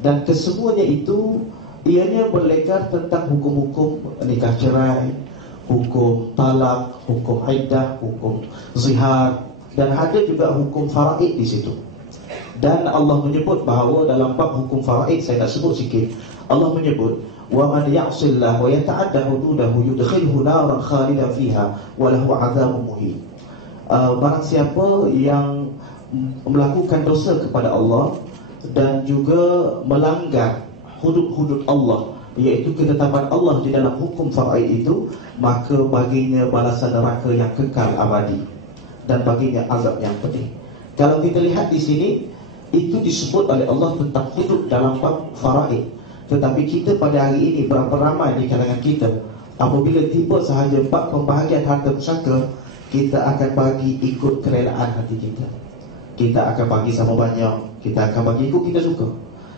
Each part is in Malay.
Dan kesemuanya itu ianya berlekar tentang hukum-hukum nikah cerai, hukum talak, hukum iddah, hukum zihar, dan ada juga hukum faraid di situ. Dan Allah menyebut bahawa dalam bab hukum faraid, saya nak sebut sikit, Allah menyebut wa man ya'sillah wa yata'adda hududahu yudkhilhu naran khalidan fiha wa lahu 'adzabun muhin. Barang siapa yang melakukan dosa kepada Allah dan juga melanggar hudud-hudud Allah, iaitu ketetapan Allah di dalam hukum faraid itu, maka baginya balasan neraka yang kekal abadi dan baginya azab yang pedih. Kalau kita lihat di sini, itu disebut oleh Allah tentang hudud dalam bab faraid. Tetapi kita pada hari ini, berapa ramai di kalangan kita, apabila tiba sahaja bab pembahagian harta pusaka, kita akan bagi ikut kerelaan hati kita. Kita akan bagi sama banyak, kita akan bagi ikut kita suka.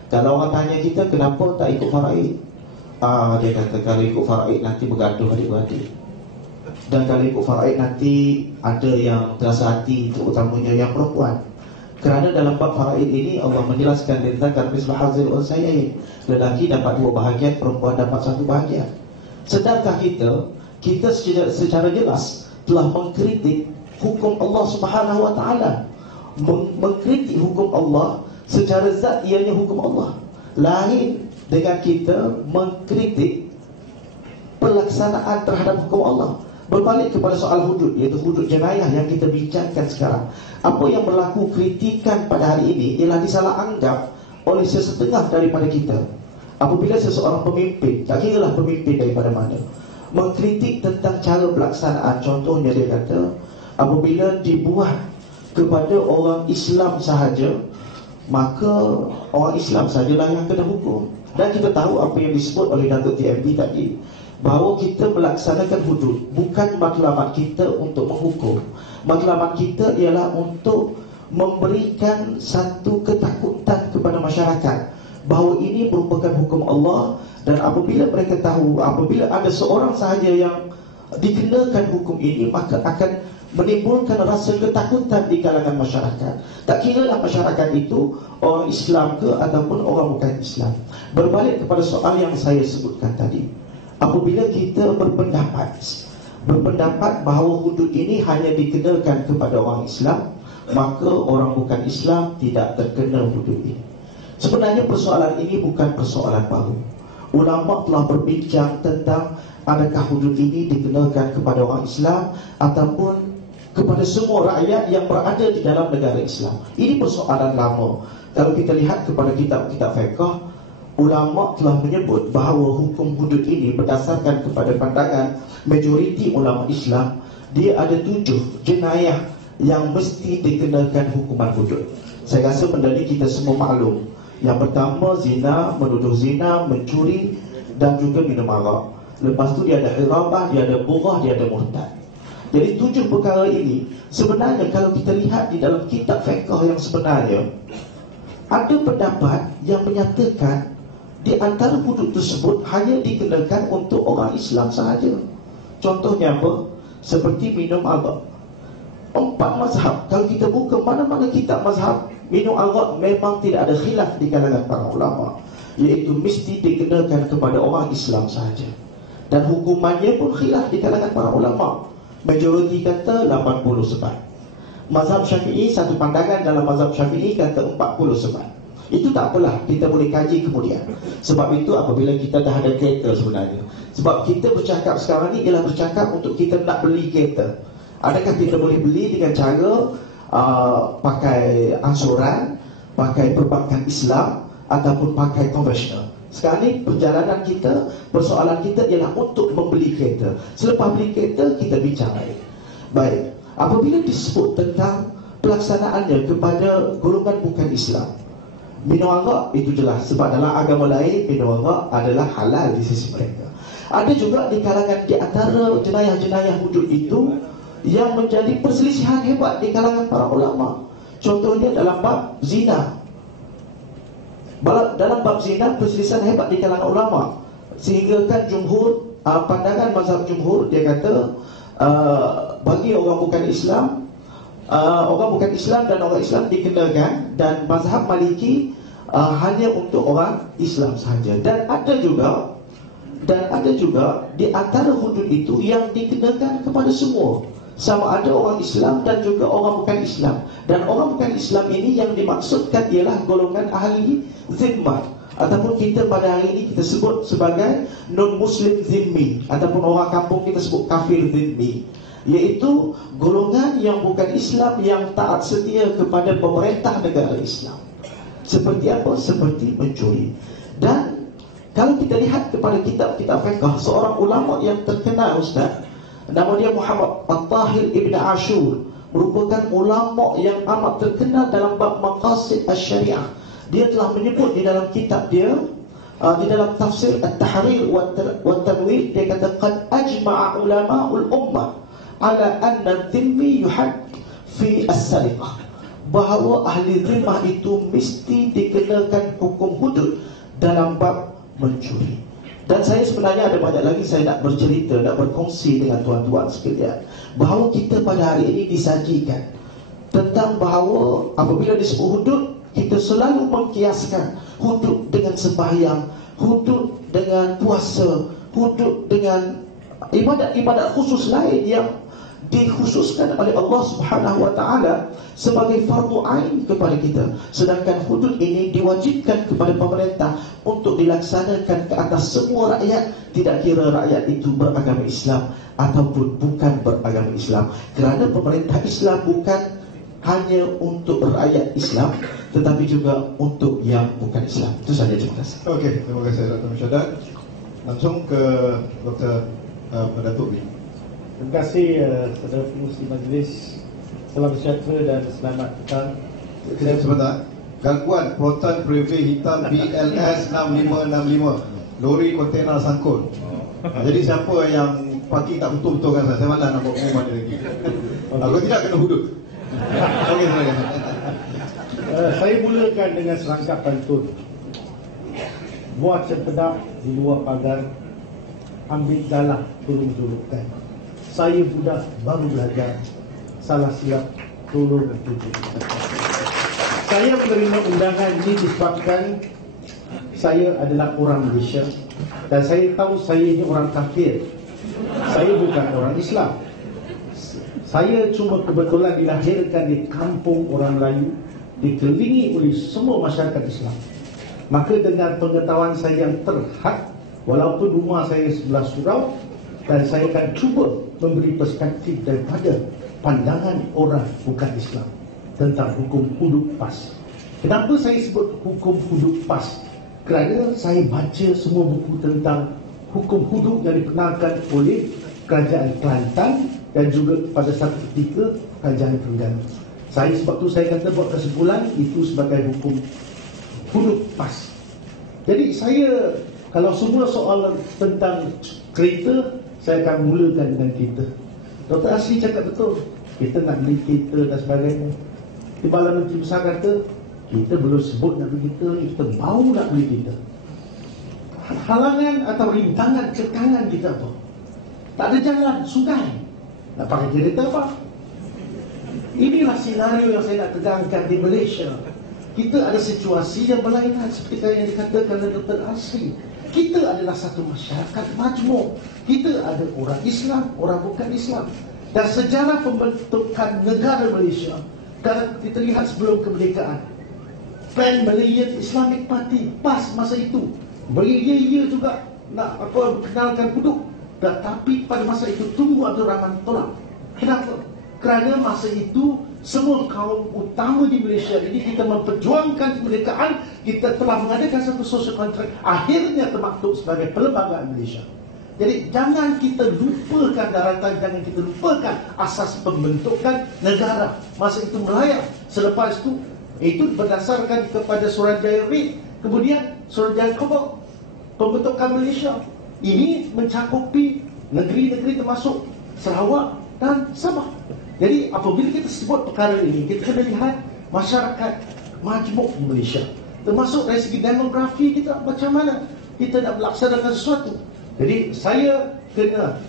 Kalau orang tanya kita, kenapa tak ikut faraid? Dia kata, kalau ikut faraid nanti bergaduh adik-beradik. Dan kalau ikut faraid nanti ada yang terasa hati, terutamanya yang perempuan. Kerana dalam bab faraid ini Allah menjelaskan tentang mislah hazil unsayain, lelaki dapat 2 bahagian, perempuan dapat 1 bahagian. Sedangkan kita secara jelas telah mengkritik hukum Allah Subhanahu wa taala, mengkritik hukum Allah secara zat, ianya hukum Allah. Lain dengan kita mengkritik pelaksanaan terhadap hukum Allah. Berbalik kepada soal hudud, iaitu hudud jenayah yang kita bincangkan sekarang. Apa yang berlaku kritikan pada hari ini ialah disalah anggap oleh sesetengah daripada kita. Apabila seseorang pemimpin, tak kiralah pemimpin daripada mana, mengkritik tentang cara pelaksanaan. Contohnya dia kata, apabila dibuat kepada orang Islam sahaja, maka orang Islam sahajalah yang kena hukum. Dan kita tahu apa yang disebut oleh Datuk TMB tadi, bahawa kita melaksanakan hudud bukan matlamat kita untuk menghukum. Matlamat kita ialah untuk memberikan satu ketakutan kepada masyarakat bahawa ini merupakan hukum Allah. Dan apabila mereka tahu, apabila ada seorang sahaja yang dikenakan hukum ini, maka akan menimbulkan rasa ketakutan di kalangan masyarakat. Tak kiralah masyarakat itu orang Islam ke ataupun orang bukan Islam. Berbalik kepada soal yang saya sebutkan tadi, apabila kita berpendapat bahawa hudud ini hanya dikenakan kepada orang Islam, maka orang bukan Islam tidak terkena hudud ini. Sebenarnya persoalan ini bukan persoalan baru. Ulama telah berbincang tentang adakah hudud ini dikenakan kepada orang Islam ataupun kepada semua rakyat yang berada di dalam negara Islam. Ini persoalan lama. Kalau kita lihat kepada kitab-kitab fiqh, ulama telah menyebut bahawa hukum hudud ini berdasarkan kepada pandangan majoriti ulama Islam, dia ada 7 jenayah yang mesti dikenakan hukuman hudud. Saya rasa benda ni kita semua maklum. Yang pertama, zina, menuduh zina, mencuri dan juga minum arak. Lepas tu dia ada hirabah, dia ada bughah, dia ada murtad. Jadi 7 perkara ini sebenarnya kalau kita lihat di dalam kitab fiqh yang sebenarnya, ada pendapat yang menyatakan di antara hudud tersebut hanya dikenakan untuk orang Islam sahaja. Contohnya apa? Seperti minum arak. 4 mazhab, kalau kita buka mana-mana kitab mazhab, minum arak memang tidak ada khilaf di kalangan para ulama, iaitu mesti dikenakan kepada orang Islam sahaja. Dan hukumannya pun khilaf di kalangan para ulama. Majoriti kata 80 sebat. Mazhab Syafi'i, satu pandangan dalam mazhab Syafi'i kata 40 sebat. Itu tak apalah, kita boleh kaji kemudian. Sebab itu apabila kita dah ada kereta sebenarnya, sebab kita bercakap sekarang ni ialah bercakap untuk kita nak beli kereta. Adakah kita boleh beli dengan cara pakai ansuran, pakai perbankan Islam ataupun pakai konvensional? Sekarang ni perjalanan kita, persoalan kita ialah untuk membeli kereta. Selepas beli kereta, kita bincang lagi. Baik, apabila disebut tentang pelaksanaannya kepada golongan bukan Islam, minum arak itu jelas, sebab dalam agama lain minum arak adalah halal di sisi mereka. Ada juga di kalangan di antara jenayah-jenayah hudud itu yang menjadi perselisihan hebat di kalangan para ulama. Contohnya dalam bab zina. Dalam bab zina perselisihan hebat di kalangan ulama, sehingga kan jumhur, pandangan mazhab jumhur, dia kata bagi orang bukan Islam, orang bukan Islam dan orang Islam dikenakan. Dan mazhab Maliki hanya untuk orang Islam sahaja. Dan ada juga di antara hudud itu yang dikenakan kepada semua, sama ada orang Islam dan juga orang bukan Islam. Dan orang bukan Islam ini yang dimaksudkan ialah golongan ahli zimmah, ataupun kita pada hari ini kita sebut sebagai non-muslim zimmi, ataupun orang kampung kita sebut kafir zimmi, iaitu golongan yang bukan Islam yang taat setia kepada pemerintah negara Islam. Seperti apa? Seperti mencuri. Dan kalau kita lihat kepada kitab-kitab fiqh, seorang ulama yang terkenal, Ustaz, nama dia Muhammad At-Tahir Ibn Ashur, merupakan ulama yang amat terkenal dalam bab maqasid asy-syariah. Dia telah menyebut di dalam kitab dia, di dalam tafsir At-Tahrir wa Tanwir, dia kata qad ajma'a ulama'ul ummah ala anna dhimmi yuhad fi as-sariqah, bahawa ahli zimmah itu mesti dikenakan hukum hudud dalam bab mencuri. Dan saya sebenarnya ada banyak lagi saya nak bercerita, nak berkongsi dengan tuan-tuan sekalian, bahawa kita pada hari ini disajikan tentang bahawa apabila disebut hudud, kita selalu mengkiaskan hudud dengan sembahyang, hudud dengan puasa, hudud dengan ibadat-ibadat khusus lain yang dikhususkan oleh Allah Subhanahu wa taala sebagai fardu ain kepada kita. Sedangkan hudud ini diwajibkan kepada pemerintah untuk dilaksanakan ke atas semua rakyat, tidak kira rakyat itu beragama Islam ataupun bukan beragama Islam. Kerana pemerintah Islam bukan hanya untuk rakyat Islam, tetapi juga untuk yang bukan Islam. Itu saja, terima kasih. Okey, terima kasih Dr. Musyadat. Langsung ke Dr. Datuk Lee. Terima kasih saudara pengurusi majlis. Salam sejahtera dan selamat petang. Sebentar. Gangguan Proton Private hitam BLS 6565, lori kontainer sangkut. Jadi siapa yang parking tak betul-betul kan, saya malas nak buat pengumuman dia lagi. Kalau tidak kena hudud. Okey, silakan. Saya mulakan dengan serangkap pantun. Buat cempedak di luar pagar, ambil galah tolong-tolongkan. Saya budak baru belajar, salah silap tolong tunjukkan. Saya menerima undangan ini disebabkan saya adalah orang Malaysia dan saya tahu saya ini orang kafir. Saya bukan orang Islam. Saya cuma kebetulan dilahirkan di kampung orang Melayu, dikelilingi oleh semua masyarakat Islam. Maka dengan pengetahuan saya yang terhad, walaupun rumah saya sebelah surau, dan saya akan cuba memberi perspektif daripada pandangan orang bukan Islam tentang hukum hudud PAS. Kenapa saya sebut hukum hudud PAS? Kerana saya baca semua buku tentang hukum hudud yang dikenalkan oleh Kerajaan Kelantan dan juga pada satu ketika Kerajaan Terengganu. Sebab tu saya kata buat kesimpulan itu sebagai hukum hudud PAS. Jadi saya, kalau semua soalan tentang kereta, saya akan mulakan dengan kereta. Dr. Asri cakap betul, kita nak beli kereta dan sebagainya. Timbalan Menteri Besar kata, kita belum sebut nak beli kereta, kita mahu nak beli kereta. Halangan atau rintangan kekangan kita apa? Tak ada jalan, sungai. Nak pakai kereta apa? Inilah senario yang saya nak tegangkan di Malaysia. Kita ada situasi yang berlainan seperti yang dikatakan oleh Dr. Asri. Kita adalah satu masyarakat majmuk. Kita ada orang Islam, orang bukan Islam. Dan sejarah pembentukan negara Malaysia, kalau kita lihat sebelum kemerdekaan, Pan Malayan Islamic Party, PAS masa itu, beria juga nak kenalkan hudud. Tetapi pada masa itu Tunku Abdul Rahman tolak. Kenapa? Kerana masa itu semua kaum utama di Malaysia ini, kita memperjuangkan kemerdekaan, kita telah mengadakan satu social contract, akhirnya termaktub sebagai perlembagaan Malaysia. Jadi jangan kita lupakan daratan, jangan kita lupakan asas pembentukan negara masa itu melayar. Selepas itu berdasarkan kepada Suruhanjaya Reid, kemudian Suruhanjaya Kobok, pembentukan Malaysia ini mencakupi negeri-negeri termasuk Sarawak dan Sabah. Jadi apabila kita sebut perkara ini, kita kena lihat masyarakat majmuk di Malaysia, termasuk dari segi demografi kita, macam mana kita nak melaksanakan sesuatu. Jadi saya kena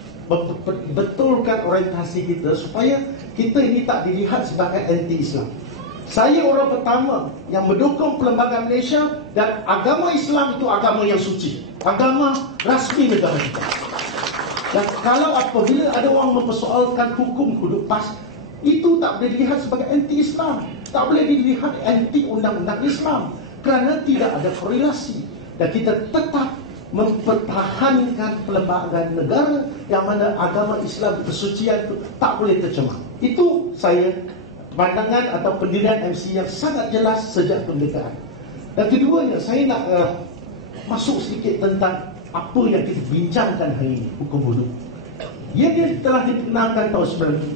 betulkan orientasi kita supaya kita ini tak dilihat sebagai anti-Islam. Saya orang pertama yang mendukung perlembagaan Malaysia, dan agama Islam itu agama yang suci, agama rasmi negara kita. Dan kalau apabila ada orang mempersoalkan hukum hudud PAS, itu tak boleh dilihat sebagai anti-Islam, tak boleh dilihat anti undang-undang Islam, kerana tidak ada korelasi. Dan kita tetap mempertahankan perlembagaan negara yang mana agama Islam kesucian itu tak boleh tercemar. Itu saya pandangan atau pendirian MC yang sangat jelas sejak kemerdekaan. Dan keduanya, saya nak masuk sedikit tentang apa yang kita bincangkan hari ini, hukum hudud. Dia telah diperkenalkan tahun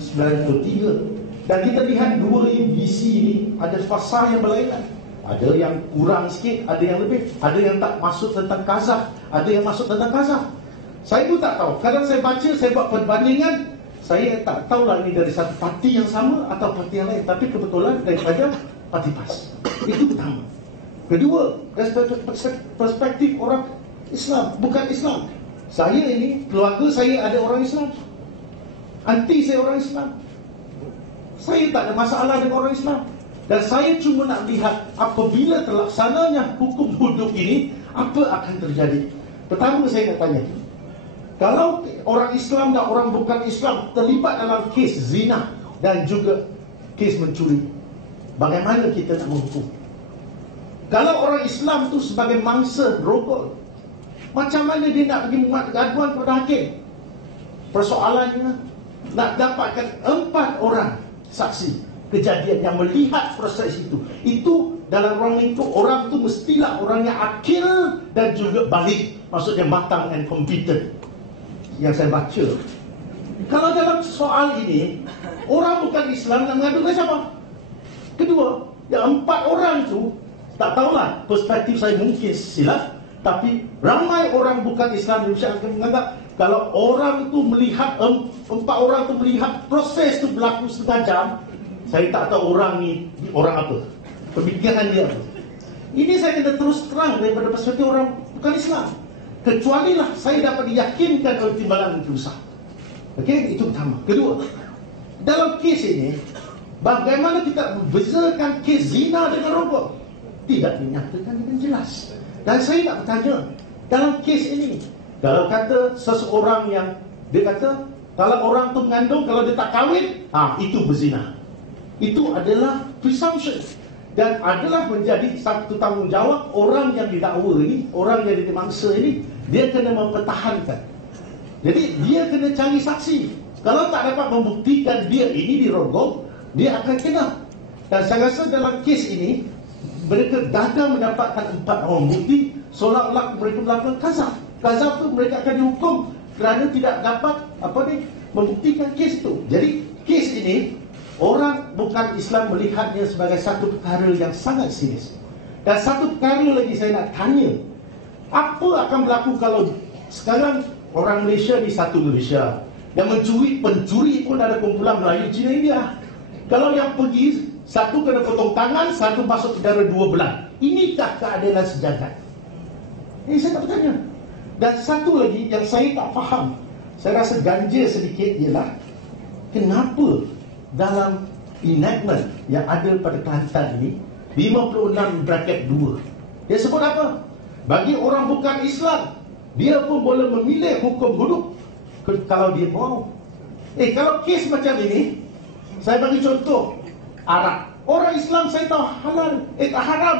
1993, dan kita lihat dua visi ini ada fasa yang berlainan. Ada yang kurang sikit, ada yang lebih, ada yang tak masuk tentang qazaf, ada yang masuk tentang qazaf. Saya pun tak tahu. Kadang saya baca, saya buat perbandingan, saya tak tahulah ini dari satu parti yang sama atau parti yang lain, tapi kebetulan daripada parti PAS. Itu pertama. Kedua, perspektif orang Islam, bukan Islam. Saya ini, keluarga saya ada orang Islam, anti saya orang Islam. Saya tak ada masalah dengan orang Islam. Dan saya cuma nak lihat apabila terlaksananya hukum hudud ini, apa akan terjadi. Pertama saya nak tanya, kalau orang Islam dan orang bukan Islam terlibat dalam kes zina dan juga kes mencuri, bagaimana kita nak menghukum? Kalau orang Islam tu sebagai mangsa rokok, macam mana dia nak pergi membuat gaduhan kepada hakim? Persoalannya, nak dapatkan 4 orang saksi kejadian yang melihat proses itu. Itu dalam orang itu, orang tu mestilah orang yang akil dan juga balik, maksudnya matang and competent. Yang saya baca, kalau dalam soal ini orang bukan Islam nak mengadu dengan siapa? Kedua, yang 4 orang tu, tak tahulah, perspektif saya mungkin silap, tapi ramai orang bukan Islam Indonesia akan menganggap kalau orang tu melihat 4 orang tu melihat proses tu berlaku setengah jam, saya tak tahu orang ni orang apa, pemikiran dia apa. Ini saya kena terus terang daripada perspektif orang bukan Islam. Kecuali lah saya dapat diyakinkan oleh timbalan yang besar. Okey, itu pertama. Kedua, dalam kes ini, bagaimana kita membezakan kes zina dengan rokok? Tidak dinyatakan dengan jelas. Dan saya nak bertanya, dalam kes ini, kalau kata seseorang yang dia kata kalau orang tu mengandung, kalau dia tak kahwin, itu berzina. Itu adalah presumption, dan adalah menjadi satu tanggungjawab orang yang didakwa ini, orang yang dimangsa ini, dia kena mempertahankan. Jadi dia kena cari saksi. Kalau tak dapat membuktikan dia ini dirogol, dia akan kena. Dan saya rasa dalam kes ini mereka gagal mendapatkan 4 orang bukti, seolah-olah mereka melakukan qazaf. Qazaf tu mereka akan dihukum kerana tidak dapat membuktikan kes itu. Jadi kes ini orang bukan Islam melihatnya sebagai satu perkara yang sangat serius. Dan satu perkara lagi saya nak tanya, apa akan berlaku kalau sekarang orang Malaysia ni satu Malaysia, yang pencuri pun ada kumpulan Melayu, Cina, India. Kalau yang pergi, satu kena potong tangan, satu masuk penjara 2 bulan. Inikah keadilan sejagat? Ini saya nak bertanya. Dan satu lagi yang saya tak faham, saya rasa ganja sedikit, ialah kenapa dalam enactment yang ada pada Kelantan ini 56(2), dia sebut apa? Bagi orang bukan Islam, dia pun boleh memilih hukum hudud kalau dia mau. Kalau kes macam ini, saya bagi contoh arak. Orang Islam saya tahu halal, haram,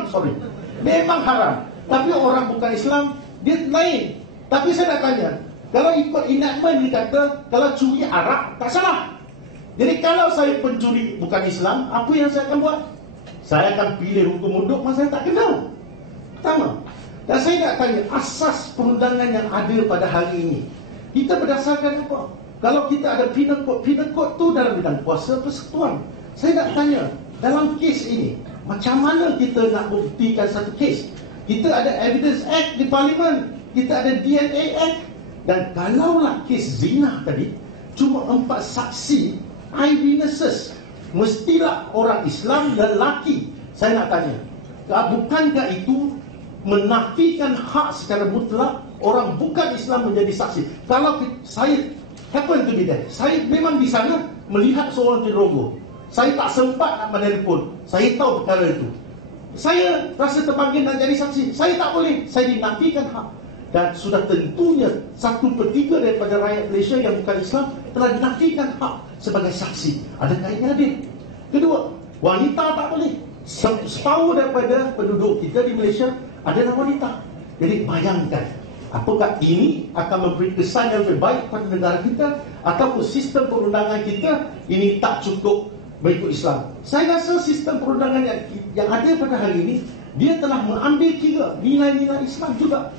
memang haram. Tapi orang bukan Islam, dia lain. Tapi saya nak tanya, kalau ikut enactment dia kata kalau curi arak tak salah. Jadi kalau saya pencuri bukan Islam, apa yang saya akan buat? Saya akan pilih hukum hudud masa saya tak kenal. Pertama. Dan saya nak tanya, asas perundangan yang ada pada hari ini, kita berdasarkan apa? Kalau kita ada penal code tu dalam bidang kuasa persekutuan. Saya nak tanya, dalam kes ini, macam mana kita nak buktikan satu kes? Kita ada Evidence Act di Parlimen, kita ada DNA Act. Dan kalaulah kes zina tadi, cuma 4 saksi, eyewitnesses, mestilah orang Islam lelaki. Saya nak tanya, bukankah itu menafikan hak secara mutlak orang bukan Islam menjadi saksi? Kalau saya happen to be there, saya memang di sana melihat seorang dirogo, Saya tak sempat nak menelpon. Saya tahu perkara itu. Saya rasa terpanggil nak jadi saksi. Saya tak boleh. Saya dinafikan hak. Dan sudah tentunya 1/3 daripada rakyat Malaysia yang bukan Islam telah dinafikan hak sebagai saksi. Adakah ini adil? Kedua, wanita tak boleh. Separuh daripada penduduk kita di Malaysia adalah wanita. Jadi bayangkan, apakah ini akan memberi kesan yang lebih baik pada negara kita, ataupun sistem perundangan kita ini tak cukup mengikut Islam? Saya rasa sistem perundangan yang ada pada hari ini, dia telah mengambil kira nilai-nilai Islam juga.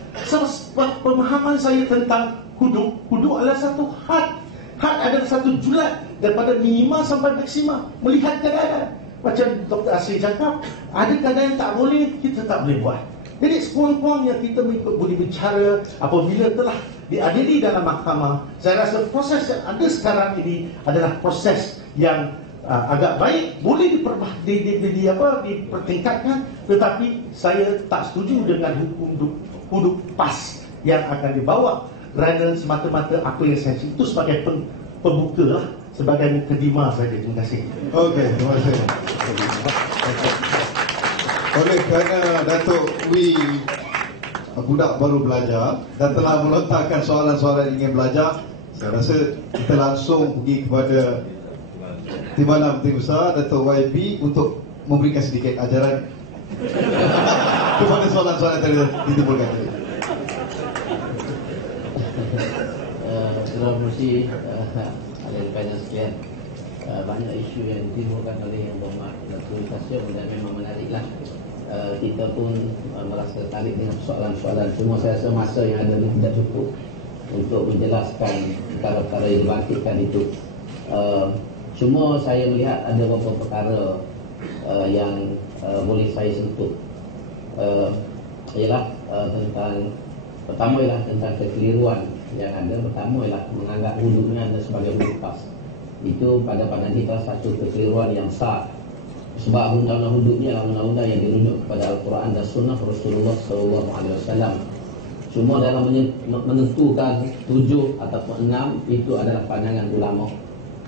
Pemahaman saya tentang hudud adalah satu had. Had adalah satu julat daripada minima sampai maksima. Melihat keadaan. Macam Dr. Asri cakap, ada keadaan yang tak boleh, kita tak boleh buat. Jadi sekurang-kurangnya kita mengikut budi bicara apabila telah diadili dalam mahkamah. Saya rasa proses yang ada sekarang ini adalah proses yang agak baik, boleh dipertingkatkan, tetapi saya tak setuju dengan hukum hudud PAS yang akan dibawa, kerana semata-mata apa yang saya itu sebagai pembuka lah, sebagai mukadimah saja. Terima kasih. Okey, terima kasih. Oleh kerana Datuk Wi budak baru belajar dan telah melontarkan soalan-soalan ingin belajar, saya rasa kita langsung pergi kepada Timbalan Menteri Besar Datuk YB untuk memberikan sedikit ajaran kepada soalan-soalan yang ditimbulkan. Terima kasih ahli panel sekalian. Banyak isu yang ditimbulkan oleh Yang Berhormat Datuk Kassim dan memang menariklah. Kita pun merasa tarik dengan soalan-soalan. Cuma saya rasa masa yang ada ini tidak cukup untuk menjelaskan perkara-perkara yang dibangkitkan itu. Cuma saya melihat ada beberapa perkara yang boleh saya sentuh. Ialah tentang, pertama ialah tentang kekeliruan yang ada. Pertama ialah menganggap hududnya adalah sebagai hudud PAS. Itu pada pandangan kita satu kekeliruan yang besar. Sebab undang-undang hududnya adalah undang-undang yang dirujuk kepada Al-Quran dan Sunnah Rasulullah SAW. Cuma dalam menentukan 7 ataupun 6 itu adalah pandangan ulama.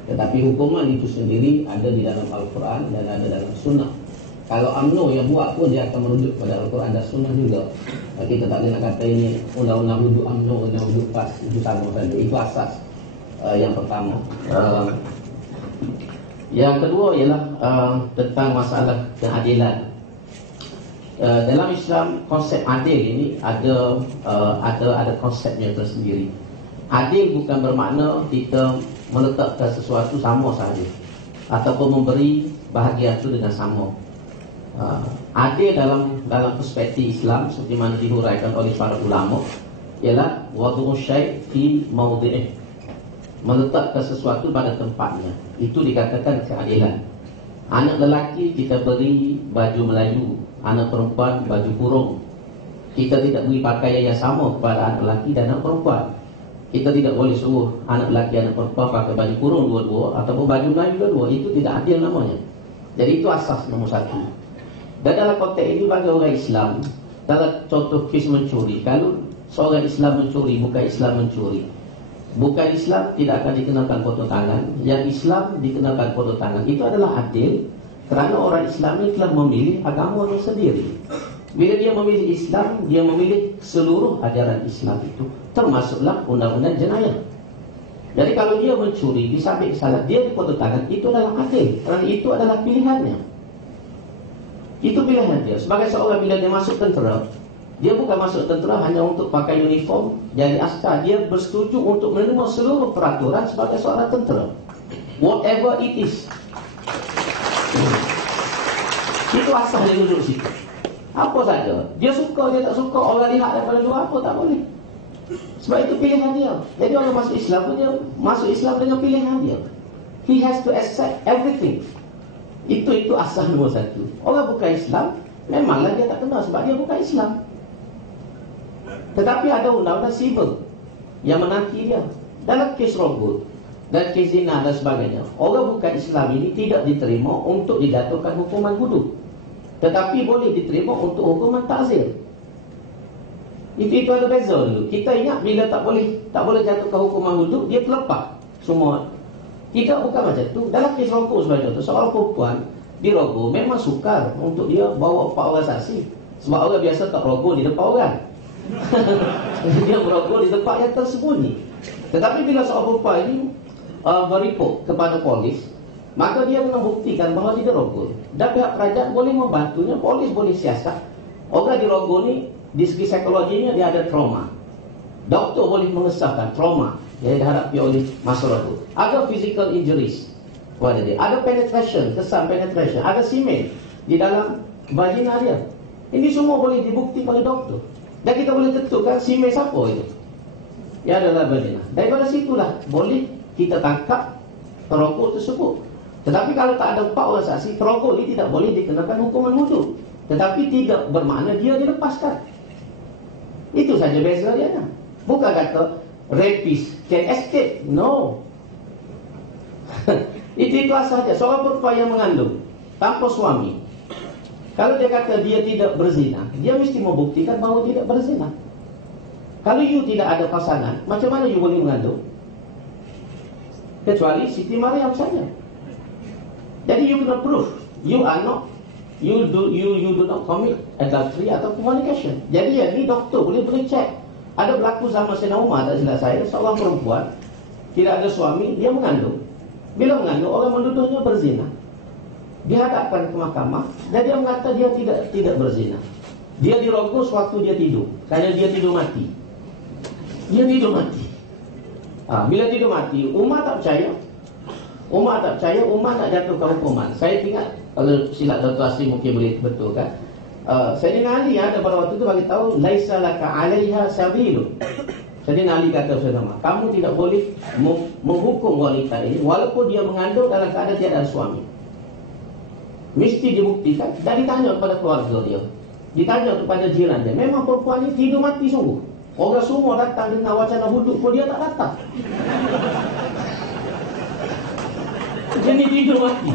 Tetapi hukuman itu sendiri ada di dalam Al-Quran dan ada dalam Sunnah. Kalau UMNO yang buat pun dia akan merujuk kepada Al-Quran dan Sunnah juga. Kita tak boleh nak kata ini undang-undang hudud UMNO, undang hudud PAS, itu sama saja. Itu asas yang pertama. Yang kedua ialah tentang masalah keadilan. Dalam Islam, konsep adil ini ada konsepnya tersendiri. Adil bukan bermakna kita meletakkan sesuatu sama saja ataupun memberi bahagian itu dengan sama. Adil dalam perspektif Islam seperti mana dihuraikan oleh para ulama ialah wad'u syai' fi mawdi'ih, meletakkan sesuatu pada tempatnya. Itu dikatakan keadilan. Anak lelaki kita beri baju Melayu, anak perempuan baju kurung. Kita tidak beri pakaian yang sama kepada anak lelaki dan anak perempuan. Kita tidak boleh suruh anak lelaki anak perempuan pakai baju kurung dua-dua ataupun baju Melayu dua-dua. Itu tidak adil namanya. Jadi itu asas nombor satu. Dan dalam konteks ini bagi orang Islam, dalam contoh kes mencuri, kalau seorang Islam mencuri, bukan Islam mencuri, bukan Islam tidak akan dikenakan potong tangan. Yang Islam dikenakan potong tangan. Itu adalah adil kerana orang Islam ini telah memilih agamanya sendiri. Bila dia memilih Islam, dia memilih seluruh ajaran Islam itu, termasuklah undang-undang jenayah. Jadi kalau dia mencuri, disabit salah, dia dipotong tangan, itu adalah adil kerana itu adalah pilihannya. Itu pilihan dia. Sebagai seorang bila dia masuk tentera, dia bukan masuk tentera hanya untuk pakai uniform jadi askar. Dia bersetuju untuk menerima seluruh peraturan sebagai seorang tentera, whatever it is. Itu asal dia duduk situ. Apa saja, dia suka, dia tak suka, orang lihat daripada luar apa tak boleh. Sebab itu pilihan dia. Jadi orang masuk Islam pun dia masuk Islam dengan pilihan dia. He has to accept everything. Itu asas nombor satu. Orang bukan Islam, memanglah dia tak kenal sebab dia bukan Islam. Tetapi ada undang-undang sivil yang menanti dia. Dalam kes robot dan kes zina dan sebagainya, orang bukan Islam ini tidak diterima untuk dijatuhkan hukuman hudud, tetapi boleh diterima untuk hukuman ta'zir. Itu ada beza dulu. Kita ingat bila tak boleh jatuhkan hukuman hudud, dia terlepas semua Tidak, bukan macam tu. Dalam kes rokok sebagai contoh, seorang perempuan dirogol memang sukar untuk dia bawa 4 orang saksi. Sebab orang biasa tak rogol di depan orang. Dia merogol di tempat yang tersembunyi. Tetapi bila seorang perempuan ini beriput kepada polis, maka dia membuktikan bahawa dia dirogol. Dan pihak kerajaan boleh membantunya, polis boleh siasat. Orang dirogol ni, di segi psikologinya dia ada trauma. Doktor boleh mengesahkan trauma yang dihadapi oleh masalah itu. Ada physical injuries pada dia. Ada penetration, kesan penetration. Ada semen di dalam vagina dia. Ini semua boleh dibuktikan oleh doktor. Dan kita boleh tentukan semen siapa itu. Ya adalah vagina. Daripada situlah boleh kita tangkap perokok tersebut. Tetapi kalau tak ada 4 orang saksi, perokok ini tidak boleh dikenakan hukuman hidup. Tetapi tidak bermakna dia dilepaskan. Itu saja beza dia. Bukan kata rapist can escape. No. Itu saja. Seorang perempuan yang mengandung tanpa suami, kalau dia kata dia tidak berzina, dia mesti membuktikan bahawa tidak berzina. Kalau you tidak ada pasangan, macam mana you boleh mengandung? Kecuali Siti Maryam saja. Jadi you kena proof you are not, you do not commit adultery atau fornication. Jadi ya, ni doktor boleh cek. Ada berlaku zaman Sayyidina Umar, tak silap saya, seorang perempuan tidak ada suami, dia mengandung. Bila mengandung, orang menuduhnya berzina. Dihadapkan ke mahkamah dan dia mengata dia tidak berzina. Dia dirogol sewaktu dia tidur, kerana dia tidur mati. Dia tidur mati. Bila tidur mati, Umar tak percaya. Umar nak jatuhkan hukuman. Saya ingat, kalau silap Dr. Asri mungkin boleh betulkan. Sayyidina Ali ada pada waktu itu bagi tahu, laisa laka 'alaiha sabilun. Sayyidina Ali kata sama, kamu tidak boleh menghukum wanita ini walaupun dia mengandung dalam keadaan tiada suami. Mesti dibuktikan. Dan ditanya kepada keluarga dia, ditanya kepada jiran dia. Memang perempuan ini tidur mati sungguh. Orang semua datang dengan wacana hudud pun dia tak datang. Jadi tidur mati.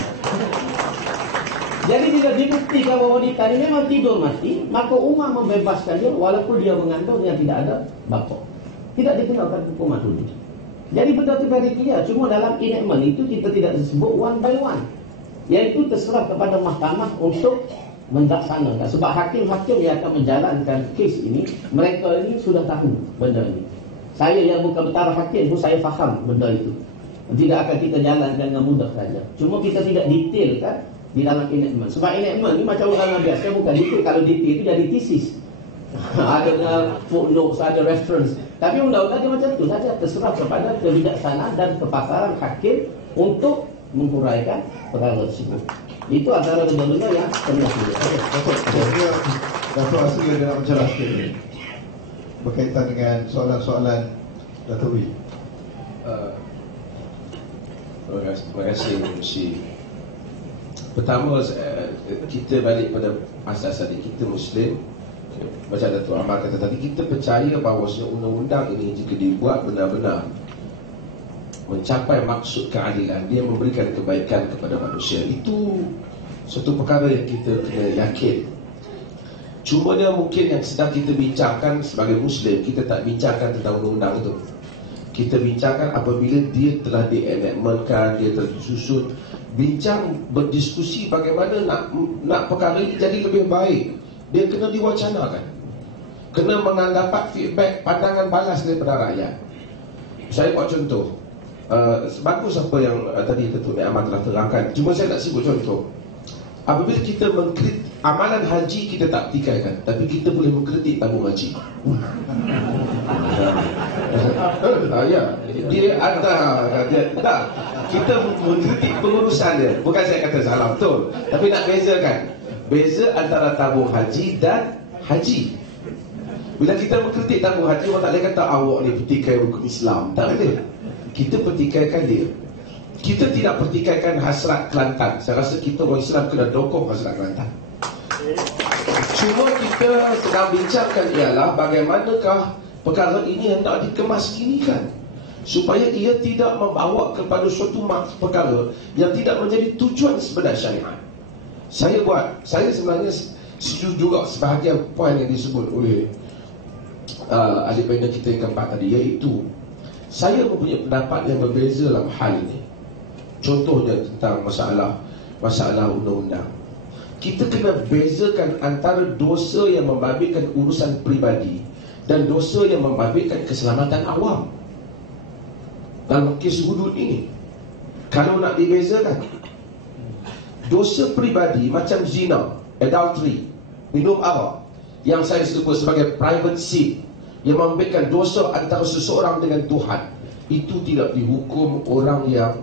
Jadi bila dibuktikan bahawa wanita ini memang tidur mati, maka Umar membebaskan dia walaupun dia mengandung yang tidak ada bapa. Tidak dikenakan hukuman hudud. Jadi benda itu very clear. Cuma dalam enactment itu kita tidak sebut one by one. Iaitu terserah kepada mahkamah untuk melaksanakan. Sebab hakim-hakim yang akan menjalankan kes ini, mereka ini sudah tahu benda ini. Saya yang bukan betara hakim pun saya faham benda itu. Tidak akan kita jalankan dengan mudah saja. Cuma kita tidak detailkan di dalam enactment. Sebab enactment ni macam orang biasa, bukan detail. Kalau detail itu jadi thesis. Ada footnotes, ada reference. Tapi undang-undang dia macam tu saja. Terserah kepada kebijaksanaan dan kepakaran hakim untuk menghuraikan perkara tersebut. Itu antara benda-benda yang pernah Dia Dato' Asri ada nak bicara sikit berkaitan dengan soalan-soalan Dato' Wee. Terima kasih Musi. Pertama, kita balik pada asas tadi, kita Muslim. Macam Dato' Ahmad kata tadi, kita percaya bahawa undang-undang ini jika dibuat benar-benar mencapai maksud keadilan, dia memberikan kebaikan kepada manusia. Itu satu perkara yang kita kena yakin. Cuma dia mungkin yang sedang kita bincangkan sebagai Muslim, kita tak bincangkan tentang undang-undang itu. Kita bincangkan apabila dia telah dienactmentkan, dia telah disusun. Bincang, berdiskusi bagaimana nak perkara ini jadi lebih baik. Dia kena diwacanakan, kena mendapat feedback, pandangan balas daripada rakyat. Saya buat contoh. Bagus apa yang tadi Datuk Ahmad telah terangkan. Cuma saya nak sebut contoh. Apabila kita mengkritik amalan haji, kita tak pertikaikan, tapi kita boleh mengkritik tabung haji. Ya, dia ada tak. Kita mengkritik pengurusan dia. Bukan saya kata salah, betul. Tapi nak bezakan. Beza antara tabung haji dan haji. Bila kita mengkritik tabung haji, orang tak boleh kata awak ni pertikai rukun Islam. Tak boleh. Kita pertikaikan dia. Kita tidak pertikaikan hasrat Kelantan. Saya rasa kita orang Islam kena dokong hasrat Kelantan. Cuma kita sedang bincangkan ialah bagaimanakah perkara ini hendak dikemasginikan supaya ia tidak membawa kepada suatu perkara yang tidak menjadi tujuan sebenar syariat. Saya sebenarnya setuju juga sebahagian poin yang disebut oleh ahli panel kita yang keempat tadi, iaitu saya mempunyai pendapat yang berbeza dalam hal ini. Contohnya tentang masalah undang-undang. Kita kena bezakan antara dosa yang membabitkan urusan peribadi dan dosa yang membabitkan keselamatan awam. Dalam kes hudud ini, kalau nak dibezakan, dosa peribadi macam zina, adultery, minum arak, yang saya sebut sebagai private sin, yang membabitkan dosa antara seseorang dengan Tuhan, itu tidak dihukum orang yang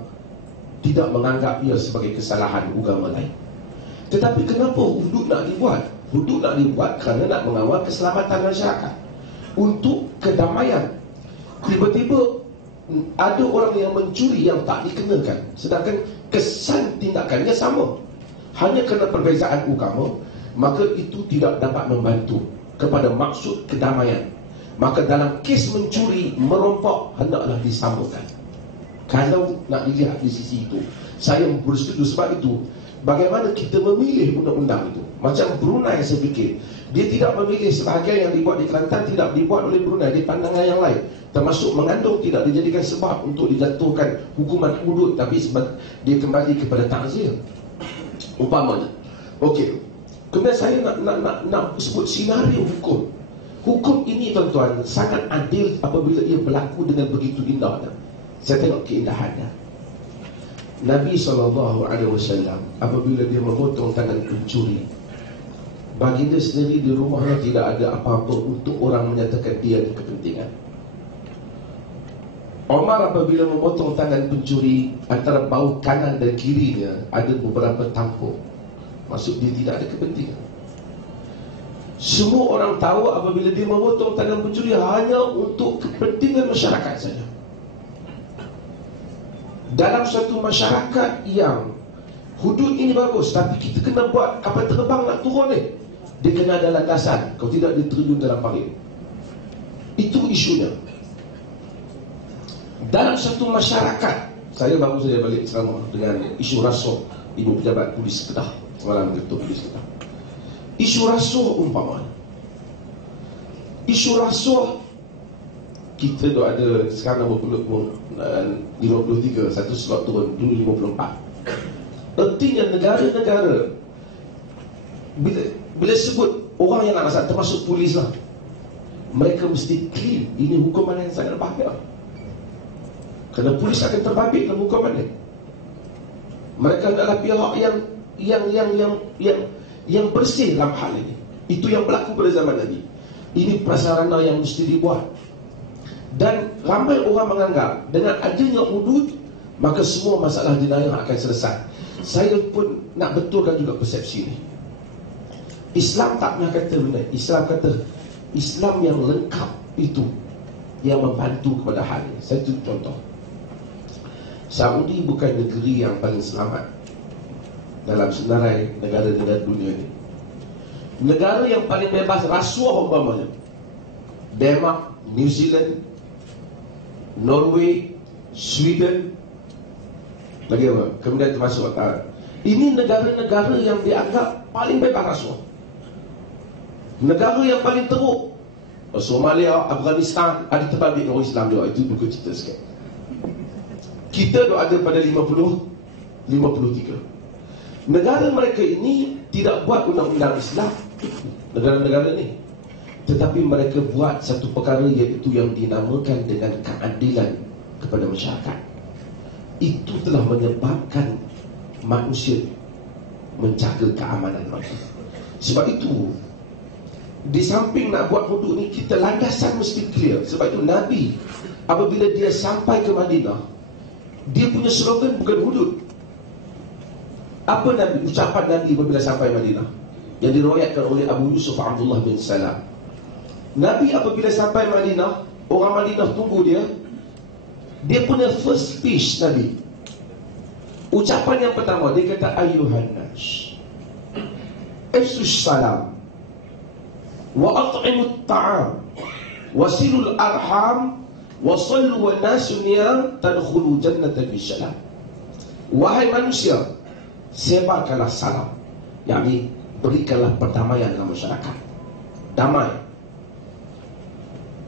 tidak menganggap ia sebagai kesalahan agama lain. Tetapi kenapa hudud nak dibuat? Hudud nak dibuat kerana nak mengawal keselamatan masyarakat, untuk kedamaian. Tiba-tiba ada orang yang mencuri yang tak dikenakan, sedangkan kesan tindakannya sama. Hanya kerana perbezaan agama, maka itu tidak dapat membantu kepada maksud kedamaian. Maka dalam kes mencuri, merompak, hendaklah disamakan. Kalau nak dilihat di sisi itu, saya bersetuju. Sebab itu, bagaimana kita memilih undang-undang itu. Macam Brunei, saya fikir dia tidak memilih sebahagian yang dibuat di Kelantan tidak dibuat oleh Brunei di pandangan yang lain, termasuk mengandung tidak dijadikan sebab untuk dijatuhkan hukuman hudud, tapi sebab dia kembali kepada ta'zir umpamanya. Okey, kemudian saya nak sebut senario hukum. Hukum ini tuan-tuan sangat adil apabila ia berlaku dengan begitu indahnya. Saya tengok keindahannya. Nabi SAW apabila dia memotong tangan pencuri, baginda sendiri di rumahnya tidak ada apa-apa untuk orang menyatakan dia ada kepentingan. Omar apabila memotong tangan pencuri, antara bahu kanan dan kirinya ada beberapa tampuk, maksud dia tidak ada kepentingan. Semua orang tahu apabila dia memotong tangan pencuri hanya untuk kepentingan masyarakat saja. Dalam suatu masyarakat yang hudud ini bagus, tapi kita kena buat kapal terbang nak turun ni, dia kena ada landasan, kalau tidak dia terjun dalam parit. Itu isunya. Dalam satu masyarakat, saya baru saja balik selama dengan isu rasuah ibu pejabat polis Kedah semalam, ketua polis Kedah. Isu rasuah umpamanya, isu rasuah kita dah ada sekarang berpuluh 53, satu slot turun dulu 54. Artinya negara-negara bila sebut orang yang nak nasab, termasuk polis lah, mereka mesti clean. Ini hukuman yang sangat bahaya, kerana polis akan terbabit dalam hukuman ni. Mereka adalah pihak yang bersih dalam hal ini. Itu yang berlaku pada zaman Nabi. Ini prasarana yang mesti dibuat. Dan ramai orang menganggap dengan adanya hudud, maka semua masalah jenayah akan selesai. Saya pun nak betulkan juga persepsi ini. Islam tak pernah kata benda. Islam kata Islam yang lengkap itu yang membantu kepada hal ini. Saya tunjuk contoh. Saudi bukan negeri yang paling selamat dalam senarai negara-negara dunia ini. Negara yang paling bebas rasuah umpamanya Denmark, New Zealand, Norway, Sweden, lagi apa? Kemudian termasuk ini negara-negara yang dianggap paling bebas rasuah. Negara yang paling teruk, Somalia, Afghanistan, ada terbabit orang Islam juga. Itu buku cerita sikit. Kita dah ada pada 53. Negara mereka ini tidak buat undang-undang Islam, negara-negara ini, tetapi mereka buat satu perkara, iaitu yang dinamakan dengan keadilan kepada masyarakat. Itu telah menyebabkan manusia menjaga keamanan mereka. Sebab itu, di samping nak buat hudud ni, kita landasan mesti clear. Sebab itu Nabi apabila dia sampai ke Madinah, dia punya slogan bukan hudud. Apa Nabi, ucapan Nabi apabila sampai Madinah, yang diriwayatkan oleh Abu Yusuf Abdullah bin Salam. Nabi apabila sampai Madinah, orang Madinah tunggu dia. Dia punya first speech Nabi, ucapan yang pertama, dia kata ayyuhan nas ifsus salam wa at'imut ta'am wasilul arham wa sallu wa nasu niyam tadkhulu jannata bisalam. Wahai manusia, sebarkanlah salam, yakni berikanlah perdamaian dalam masyarakat, damai.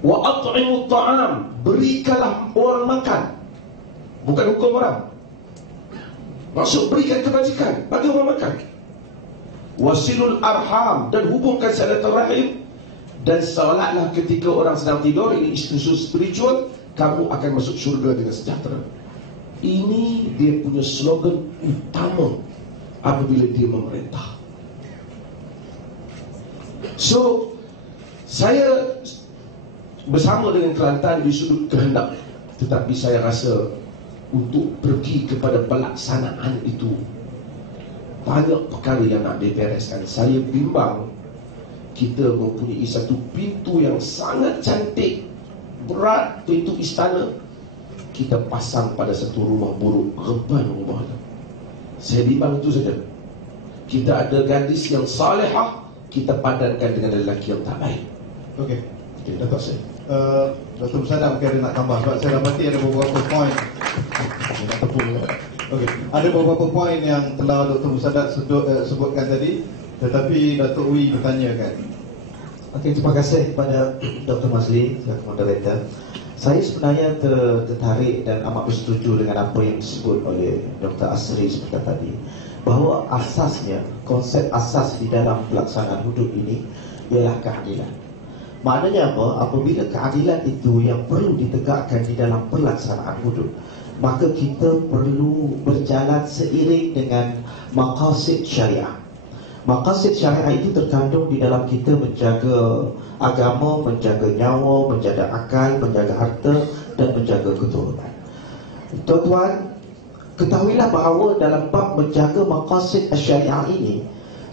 Wa at'imut ta'am, berikanlah orang makan, bukan hukum orang. Maksud berikan kebajikan bagi orang makan. Wasilul arham, dan hubungkan silaturahim. Dan seolah-olah ketika orang sedang tidur, ini isu spiritual, kamu akan masuk syurga dengan sejahtera. Ini dia punya slogan utama apabila dia memerintah. So, saya bersama dengan Kelantan di sudut kehendak, tetapi saya rasa untuk pergi kepada pelaksanaan itu banyak perkara yang nak dibereskan. Saya bimbang kita mempunyai satu pintu yang sangat cantik, berat, pintu istana, kita pasang pada satu rumah buruk, reban rumah. Saya bimbang itu saja. Kita ada gadis yang salihah, kita padankan dengan lelaki yang tak baik. Okey. Dapat saya. Dr. Musaddaq mungkin ada nak tambah, sebab saya dapati ada beberapa poin. Okey, ada beberapa poin yang telah Dr. Musaddaq sebutkan tadi, tetapi Datuk Wi bertanyakan. Okey, terima kasih kepada Dr. Mazli selaku moderator. Saya sebenarnya tertarik dan amat bersetuju dengan apa yang disebut oleh Dr. Asri seperti tadi, bahawa asasnya, konsep asas di dalam pelaksanaan hudud ini ialah keadilan. Maknanya apa? Apabila keadilan itu yang perlu ditegakkan di dalam pelaksanaan hudud, maka kita perlu berjalan seiring dengan maqasid syariah. Maqasid syariah itu terkandung di dalam kita menjaga agama, menjaga nyawa, menjaga akal, menjaga harta dan menjaga keturunan. Tuan-tuan, ketahuilah bahawa dalam bab menjaga maqasid syariah ini,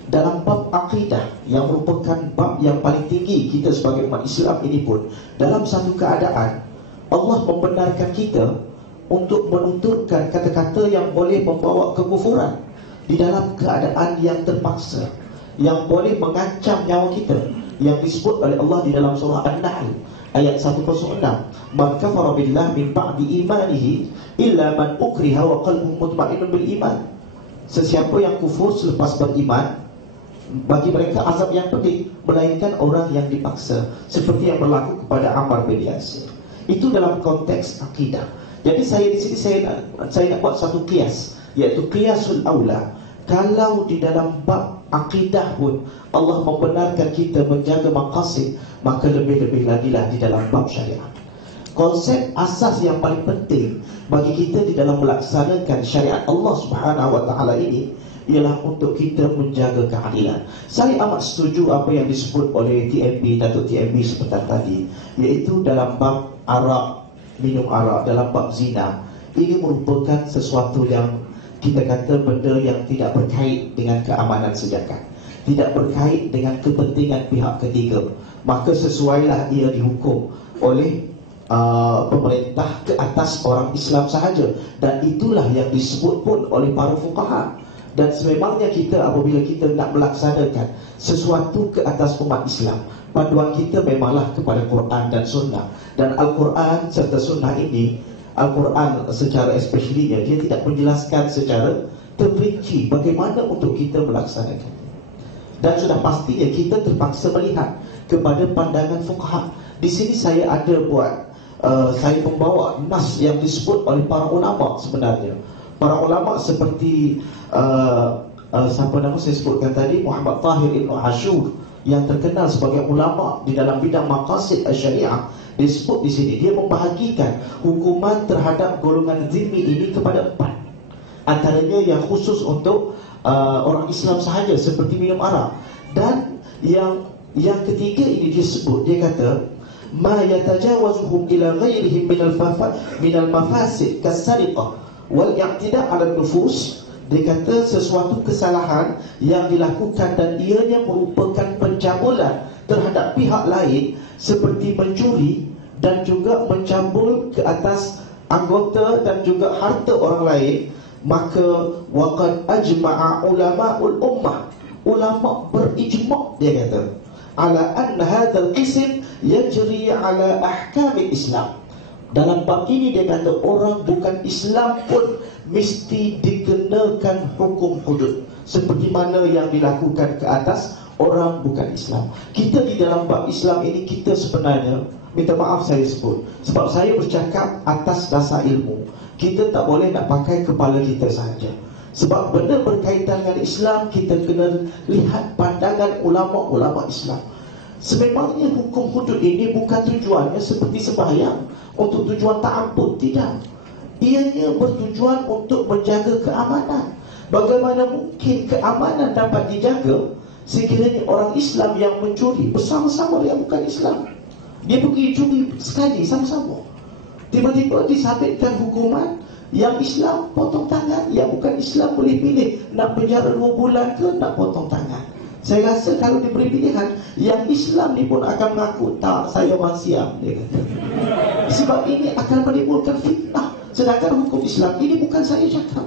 dalam bab akidah yang merupakan bab yang paling tinggi kita sebagai umat Islam ini pun, dalam satu keadaan Allah membenarkan kita untuk menuturkan kata-kata yang boleh membawa kekufuran di dalam keadaan yang terpaksa, yang boleh mengancam nyawa kita, yang disebut oleh Allah di dalam surah An-Nahl ayat 106, man kafara billah min ba'di imanihi illa man ukriha wa qalbuhu mutma'innun bil iman. Sesiapa yang kufur selepas beriman, bagi mereka azab yang pedih, melainkan orang yang dipaksa, seperti yang berlaku kepada Ammar bin Yasir. Itu dalam konteks akidah. Jadi saya di sini saya nak buat satu kias, iaitu qiyasul aula. Kalau di dalam bab akidah pun Allah membenarkan kita menjaga maqasid, maka lebih-lebih lagilah di dalam bab syariat. Konsep asas yang paling penting bagi kita di dalam melaksanakan syariat Allah Subhanahu wa taala ini ialah untuk kita menjaga keadilan. Saya amat setuju apa yang disebut oleh TMB, Datuk TMB sebentar tadi, iaitu dalam bab arak, minum arak, dalam bab zina. Ini merupakan sesuatu yang kita kata benda yang tidak berkait dengan keamanan sejagat, tidak berkait dengan kepentingan pihak ketiga, maka sesuailah ia dihukum oleh pemerintah ke atas orang Islam sahaja. Dan itulah yang disebut pun oleh para fuqaha. Dan sememangnya kita apabila kita nak melaksanakan sesuatu ke atas umat Islam, panduan kita memanglah kepada Quran dan Sunnah. Dan Al-Quran serta Sunnah ini, Al-Quran secara especially dia tidak menjelaskan secara terperinci bagaimana untuk kita melaksanakan. Dan sudah pastinya kita terpaksa melihat kepada pandangan fuqaha. Di sini saya ada buat saya membawa nas yang disebut oleh para ulama sebenarnya. Para ulama seperti siapa nama saya sebutkan tadi, Muhammad Tahir Ibn Ashur, yang terkenal sebagai ulama di dalam bidang maqasid syariah, disebut di sini dia membahagikan hukuman terhadap golongan zimmi ini kepada 4. Antaranya yang khusus untuk orang Islam sahaja seperti minum arak, dan yang ketiga ini dia sebut, dia kata ma yatajawazuhum ila ghairihim minal mafasid kasariqah wal i'tida' 'ala nufus. Dia kata sesuatu kesalahan yang dilakukan dan ianya merupakan pencabulan terhadap pihak lain, seperti mencuri dan juga mencabul ke atas anggota dan juga harta orang lain, maka waqad ajma'a ulama'ul ummah, ulama berijma', dia kata, ala anna hadzal qism yajri ala ahkamil Islam. Dalam bab ini dia kata orang bukan Islam pun mesti dikenakan hukum hudud seperti mana yang dilakukan ke atas orang bukan Islam. Kita di dalam bab Islam ini, kita sebenarnya, minta maaf saya sebut, sebab saya bercakap atas dasar ilmu, kita tak boleh nak pakai kepala kita sahaja. Sebab benda berkaitan dengan Islam, kita kena lihat pandangan ulama-ulama Islam. Sememangnya hukum hudud ini bukan tujuannya seperti sembahyang untuk tujuan ta'abbud, tidak. Ianya bertujuan untuk menjaga keamanan. Bagaimana mungkin keamanan dapat dijaga sekiranya orang Islam yang mencuri bersama-sama yang bukan Islam? Dia pergi curi sekali sama-sama, tiba-tiba disabitkan hukuman. Yang Islam potong tangan, yang bukan Islam boleh pilih nak penjara 2 bulan ke nak potong tangan. Saya rasa kalau diberi pilihan, yang Islam ni pun akan mengaku, tak, saya wasiam, dia kata. Sebab ini akan menimbulkan fitnah. Sedangkan hukum Islam ini bukan saya cakap,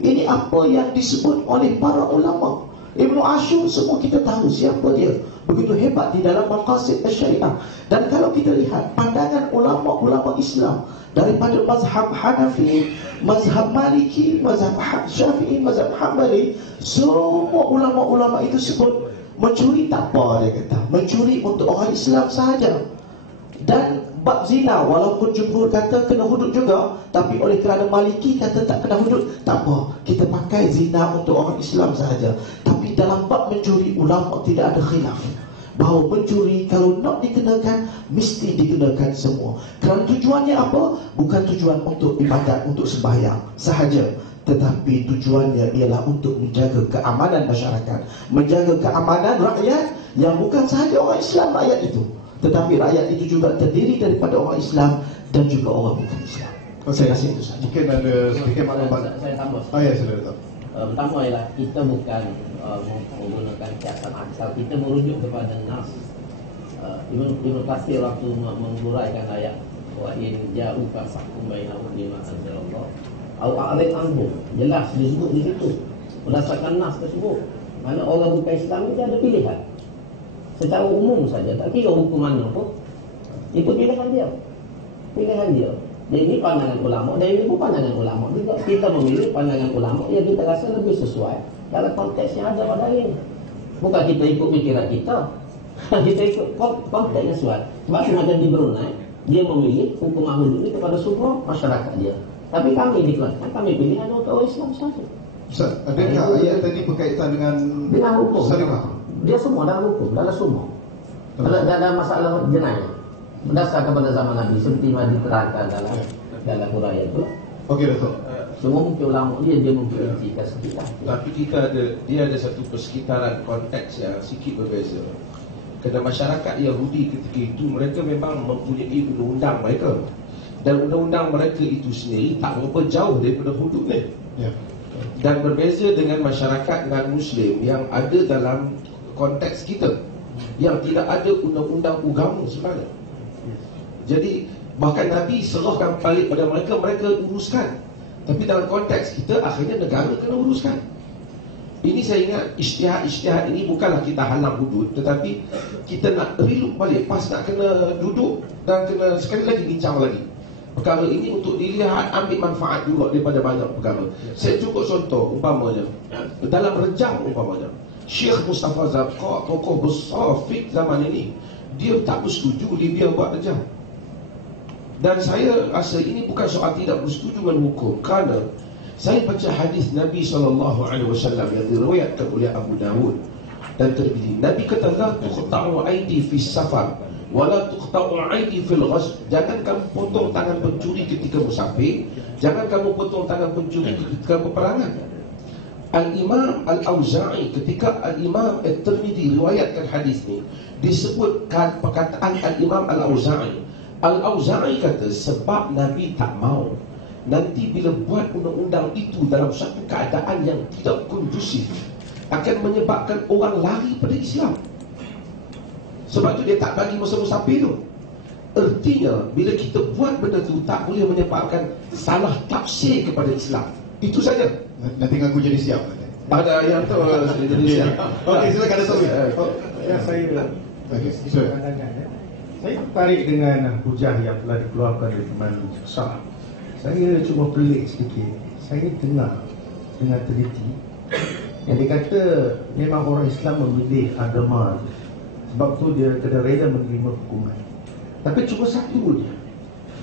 ini apa yang disebut oleh para ulama. Ibnu Ashur semua kita tahu siapa dia, begitu hebat di dalam maqasid syariah. Dan kalau kita lihat pandangan ulama-ulama Islam daripada mazhab Hanafi, mazhab Maliki, mazhab Syafi'i, mazhab Hanbali, semua ulama-ulama itu sebut mencuri tak apa, dia kata. Mencuri untuk orang Islam sahaja. Dan bab zina, walaupun jumhur kata kena hudud juga, tapi oleh kerana Maliki kata tak kena hudud, tak apa, kita pakai zina untuk orang Islam sahaja. Tapi dalam bab mencuri, ulama tidak ada khilaf bahawa mencuri kalau nak dikenakan, mesti dikenakan semua. Kerana tujuannya apa? Bukan tujuan untuk ibadat, untuk sembahyang sahaja, tetapi tujuannya ialah untuk menjaga keamanan masyarakat, menjaga keamanan rakyat yang bukan sahaja orang Islam rakyat itu, tetapi rakyat itu juga terdiri daripada orang Islam dan juga orang bukan Islam. Saya rasa itu saja. Mungkin ada sedikit maklumat. Saya tambah. Ya, saudara. Pertama ialah kita bukan menggunakan kiasan akal, kita merujuk kepada nas. Ibnu Katsir waktu menguraikan ayat wa in ja'uka fahkum bainahum bima anzalallah au a'rid anhum, jelas disebut di situ berdasarkan nas tersebut. Mana orang bukan Islam itu ada pilihan secara umum saja, tak kira hukum mana pun, itu pilihan dia. Jadi ini pandangan ulama, dan ini pun pandangan ulama juga. Kita memilih pandangan ulama yang kita rasa lebih sesuai dalam konteks yang ada pada hari ini. Bukan kita ikut pikiran kita, kita ikut konteks yang sesuai. Sebab macam di Brunei, dia memilih hukuman hudud ini kepada semua masyarakat dia. Tapi kami di Kelantan, kami pilih hanya untuk orang Islam sahaja. Ustaz, adakah ayat tadi berkaitan dengan hukum? Salimah? Dia semua dalam hukum, dalam semua. Dalam masalah jenayah, berdasar kepada zaman Nabi seperti yang diterangkan dalam huraian itu. Okey, Datuk. Semua mungkin ulama dia memperincikan sekitar. Tapi dia ada satu persekitaran konteks yang sikit berbeza. Kerana masyarakat Yahudi ketika itu, mereka memang mempunyai undang-undang mereka, dan undang-undang mereka itu sendiri tak berapa jauh daripada hudud ni. Ya. Dan berbeza dengan masyarakat non-Muslim yang ada dalam konteks kita, yang tidak ada undang-undang agama sebenarnya. Jadi bahkan Nabi serahkan balik pada mereka, mereka uruskan. Tapi dalam konteks kita, akhirnya negara kena uruskan. Ini saya ingat ijtihad ini bukanlah kita halang hudud, tetapi kita nak relook balik, pas nak kena duduk dan kena sekali lagi bincang lagi perkara ini untuk dilihat, ambil manfaat juga daripada banyak perkara. Saya cukup contoh, umpamanya dalam rejam, umpamanya Syekh Mustafa Zabqa, tokoh besar fiqh zaman ini, dia tak bersetuju Libya buat rejam. Dan saya rasa ini bukan soal tidak bersetuju dengan hukum, kerana saya baca hadis Nabi SAW yang diriwayatkan oleh Abu Dawud dan Tirmidzi. Nabi kata, la tuqta'u aidi fis safar wa la tuqta'u aidi fil ghazw. Jangan kamu potong tangan pencuri ketika musafir, jangan kamu potong tangan pencuri ketika peperangan. Al-Imam Al-Auza'i, ketika Al-Imam At-Tirmidzi riwayatkan hadis ni, disebutkan perkataan Al-Imam Al-Auza'i. Al-Auza'i kata, sebab Nabi tak mau nanti bila buat undang-undang itu dalam satu keadaan yang tidak kondusif, akan menyebabkan orang lari pada Islam. Sebab tu dia tak bagi masa musafir tu. Artinya bila kita buat benda tu, tak boleh menyebabkan salah tafsir kepada Islam. Itu saja. Nanti ngaku jadi siap. Ada yang tu jadi siap. Okey, silakan Datuk. Ya, saya pandangan, ya. Saya tertarik dengan hujah yang telah dikeluarkan oleh Tuan Sah. Saya cuba pelik sedikit. Saya dengar dengan teliti yang dia kata memang orang Islam memilih agama, sebab tu dia kena rela menerima hukuman. Tapi cuma satu dia,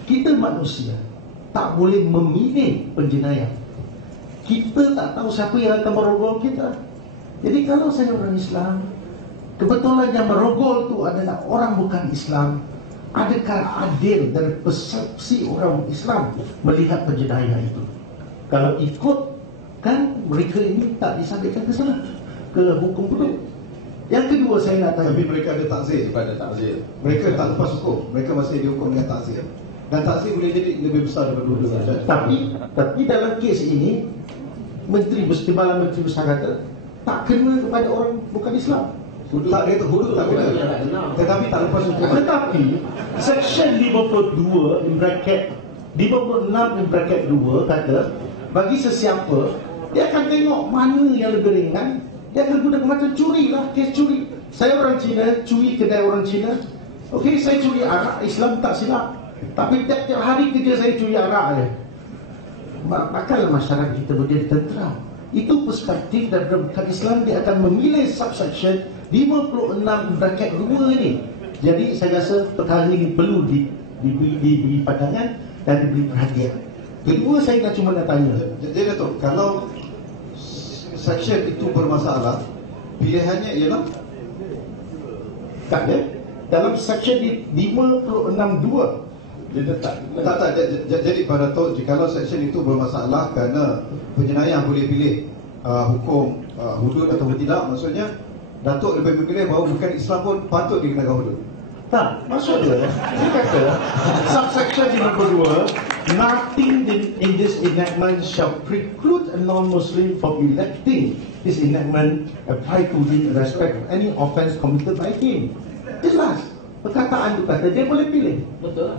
kita manusia tak boleh memilih penjenayah. kita tak tahu siapa yang akan merogol kita. Jadi kalau saya orang Islam, kebetulan yang merogol tu adalah orang bukan Islam, adakah adil dari persepsi orang Islam melihat penjenayah itu? Kalau ikut, kan mereka ini tak disabitkan ke sana, ke hukum dulu. Yang kedua saya nak tanya, Tapi mereka ada takzir. Daripada takzir. Mereka tak lepas hukum. Mereka masih dihukum dengan takzir. Dan takzir boleh jadi lebih besar daripada dulu. tapi dalam kes ini, Timbalan Menteri Besar kata tak kena kepada orang bukan Islam. Tak ada itu hudud tak kena. Tetapi tak lepas hukum. Tetapi Section 52 in bracket 56 in bracket 2 kata bagi sesiapa, dia akan tengok mana yang lebih ringan. Dia akan gunakan macam curi lah, kes curi. Saya orang Cina, curi kedai orang Cina. Okey, saya curi arak, Islam tak silap. Tapi tiap-tiap hari kerja saya curi arak je. Bakal masyarakat kita berdiri tentram. Itu perspektif dan bukan Islam. Dia akan memilih subsection 56 bracket 2 ni. Jadi saya rasa perkara ini perlu diberi pandangan dan diberi perhatian. Kedua, saya cuma nak tanya, Jadi Datuk, kalau section itu bermasalah, pilihannya ialah tak ada dalam section 56.2 dia letak. Jadi pada Datuk, jikalau section itu bermasalah kerana penjenayah boleh pilih hukum hudud atau tidak, maksudnya Datuk lebih memilih bahawa bukan Islam pun patut dikenakan hudud. Tak, maksudnya dia kata subsection 52, nothing in this enactment shall preclude a non-Muslim from electing. This enactment apply to him in respect of any offence committed by him. Jelas, perkataan itu kata dia boleh pilih. Betul.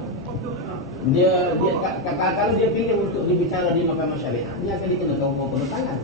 Dia kalau dia pilih untuk dibicara di mahkamah syariah, dia akan dikenakan hukum penetangan.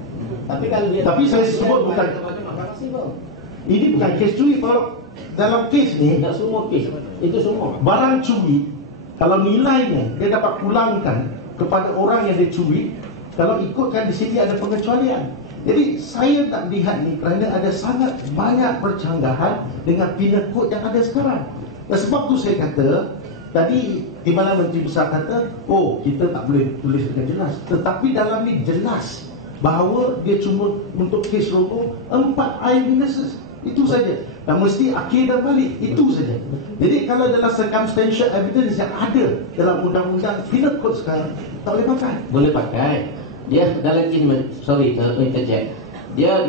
Tapi saya sebut bukan mahkamah sivil. Ini bukan kes curi. Kalau dalam kes ni, Tak semua kes. Itu semua. barang curi, kalau nilainya dia dapat pulangkan kepada orang yang dia curi, kalau ikutkan di sini ada pengecualian. Jadi saya tak lihat ni kerana ada sangat banyak percanggahan dengan penal code yang ada sekarang. Dan sebab tu saya kata, tadi di mana Menteri Besar kata, oh kita tak boleh tulis dengan jelas. Tetapi dalam ni jelas bahawa dia cuma untuk kes rokok 4 eyewitnesses. Itu saja. Dan mesti akhir dan balik. Itu saja. Jadi kalau dalam circumstantial evidence yang ada dalam undang-undang penal code sekarang, tak boleh pakai. Boleh pakai. Dia dalam ini, sorry interject. Dia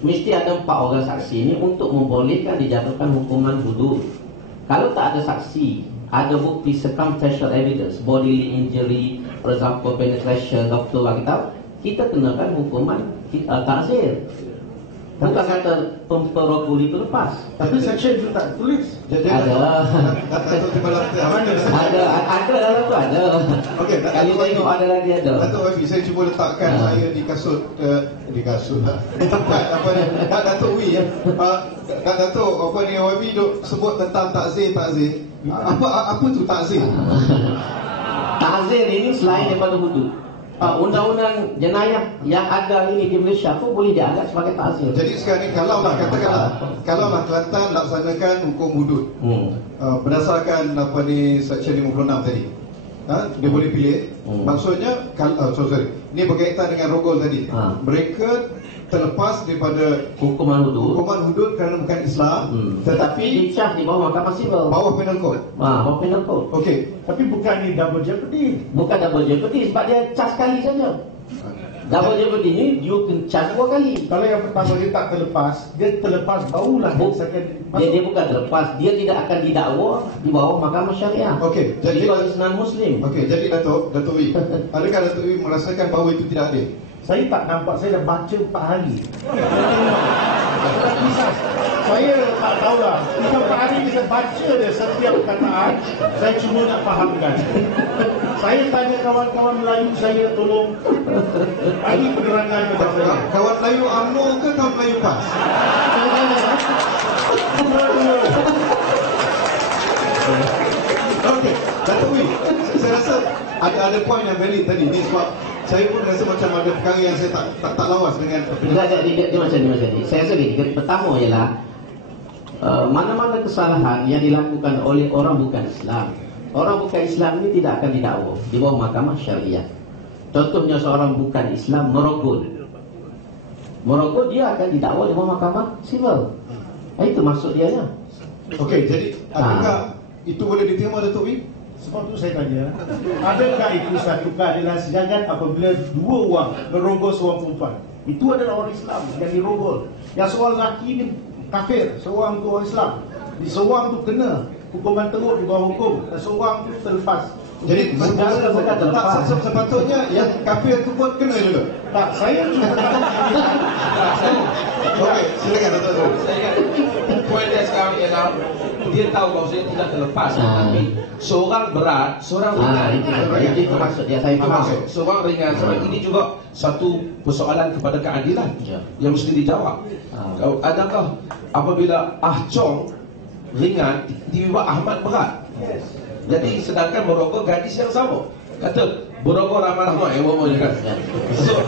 mesti ada 4 orang saksi ini untuk membolehkan dijatuhkan hukuman hudud. Kalau tak ada saksi, ada bukti circumstantial evidence, bodily injury, for example penetration, doktor bagi tahu, kita kenakan hukuman ta'zir. Bukan kata pemperokok itu lepas. Tapi section itu tak tulis. Jadi Ada. Datuk Timbalan Ada dalam tu ada. Okey, Kali tengok ada lagi ada. Datuk Wabi, saya cuba letakkan saya di kasut lah. Tempat apa ni? Datuk Wi ya. Datuk apa ni Wabi duk sebut tentang takzir. Apa tu takzir? Ta'zir ini selain daripada hudud. Undang-undang jenayah yang ada ini di Malaysia pun boleh dianggap sebagai ta'zir. Jadi sekarang ni kalaulah Kelantan laksanakan hukum hudud berdasarkan apa ni section 56 tadi, dia boleh pilih. Maksudnya ini berkaitan dengan rogol tadi. Mereka terlepas daripada Hukuman hudud kerana bukan Islam, tetapi dicas di bawah mahkamah sivil. bawah penal code. Bawah penal code. Okey. Tapi bukan ni double jeopardy. Bukan double jeopardy sebab dia cas sekali saja. Double jeopardy ni you can cas 2 kali. Kalau yang pertama dia tak terlepas, dia terlepas barulah Dia bukan terlepas, dia tidak akan didakwa di bawah mahkamah syariah. Okey, jadi because it's non-Muslim. Okey, jadi Datuk Wi, adakah Datuk Wi merasakan bahawa itu tidak adil? Saya tak nampak, saya dah baca 4 hari. Saya tak tahulah. 3-4 hari kita baca dia setiap perkataan. Saya cuma nak fahamkan. Saya tanya kawan-kawan Melayu saya, tolong bagi penerangan kepada saya. Kawan Melayu UMNO ke kawan Melayu PAS? Okey, Datuk Wi, saya rasa ada poin yang valid tadi ni sebab saya pun rasa macam ada perkara yang saya tak lawas dengan Dia macam ni. Saya rasa gini, pertama ialah mana-mana kesalahan yang dilakukan oleh orang bukan Islam, orang bukan Islam ini tidak akan didakwa di bawah mahkamah syariah. Contohnya seorang bukan Islam merogol, dia akan didakwa di bawah mahkamah sivil. Itu maksud dia ya. Okey, jadi adakah itu boleh diterima Datuk Wee? Sebab tu saya tanya, adakah itu satu keadilan sejagat apabila dua orang merogol seorang perempuan? Itu adalah orang Islam yang dirogol. Yang seorang lelaki ni kafir, seorang tu orang Islam. Di seorang tu kena hukuman teruk di bawah hukum, dan seorang tu terlepas. Jadi terlepas. sepatutnya yang kafir itu pun kena juga. Tak, saya juga Okey, silakan Datuk. Poin dia sekarang ialah dia tahu bahawa dia tidak terlepas, tapi seorang berat, seorang ringan. Itu maksud dia, saya Itu faham. maksud seorang ringan. Sebab ini juga satu persoalan kepada keadilan yang mesti dijawab. Adakah apabila Ah Chong ringan, tiba-tiba Ahmad berat? Jadi sedangkan merogol gadis yang sama, kata berogol ramai-ramai kan. So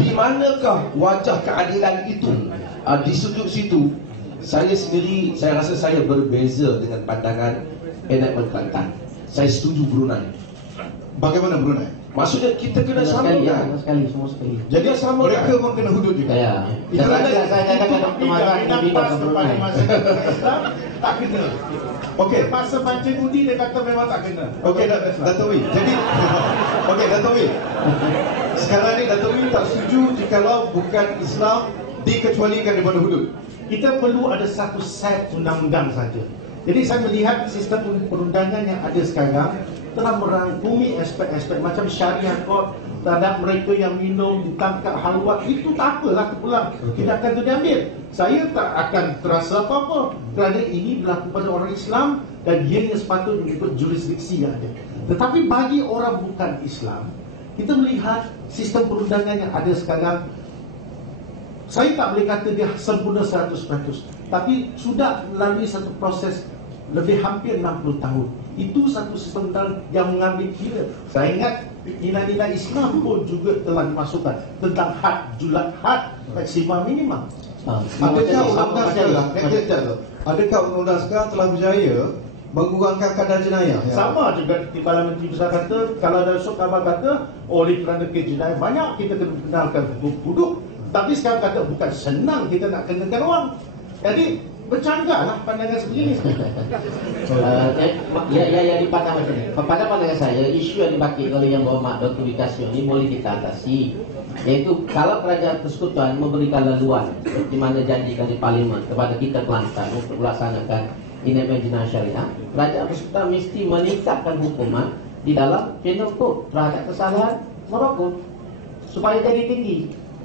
di manakah wajah keadilan itu? Di sudut situ saya sendiri, saya rasa saya berbeza dengan pandangan Enactment Kelantan. Saya setuju Brunei. Bagaimana Brunei? Maksudnya kita kena samakan. Semua sekali. Jadi mereka pun kena hudud juga. Ya. Saya katakan Lepas kepada masa Islam tak kena. Okey. Masa pancing budi dia kata memang tak kena. Okey, Datuk Wee. Jadi okey, Datuk Wee. Sekarang ni Datuk Wee tak setuju jikalau bukan Islam dikecualikan daripada hudud. Kita perlu ada satu set undang-undang saja. Jadi saya melihat sistem perundangan yang ada sekarang telah merangkumi aspek-aspek macam syariah court terhadap mereka yang minum, ditangkap halwat. Itu tak apalah pulang tindakan itu diambil. Saya tak akan terasa apa-apa kerana ini berlaku pada orang Islam dan ianya sepatutnya mengikut jurisdiksi yang ada. Tetapi bagi orang bukan Islam, kita melihat sistem perundangan yang ada sekarang, saya tak boleh kata dia sempurna 100%, tapi sudah melalui satu proses lebih hampir 60 tahun. Itu satu sistem yang mengambil kira. Saya ingat nilai-nilai Islam pun juga telah dimasukkan tentang had, julat had, maksimum minimum. Adakah undang-undang sekarang telah berjaya mengurangkan kadar jenayah? Sama juga Kepala Menteri Besar kata, kalau ada Datuk Khabar kata, oleh kerana kes jenayah banyak kita kena kenalkan hudud. Tapi sekarang kata bukan senang kita nak kenakan orang. Jadi bercanggahlah pandangan sebegini. Yang dipandang macam ni. Pada pandangan saya, isu yang dibangkitkan oleh Yang Berhormat Dr. Wikasio ini boleh kita atasi. Iaitu kalau kerajaan persekutuan memberikan laluan seperti mana janjikan di Parlimen kepada kita Kelantan untuk melaksanakan Enactment Jenayah Syariah, kerajaan persekutuan mesti meningkatkan hukuman di dalam penal code terhadap kesalahan merokok supaya jadi tinggi.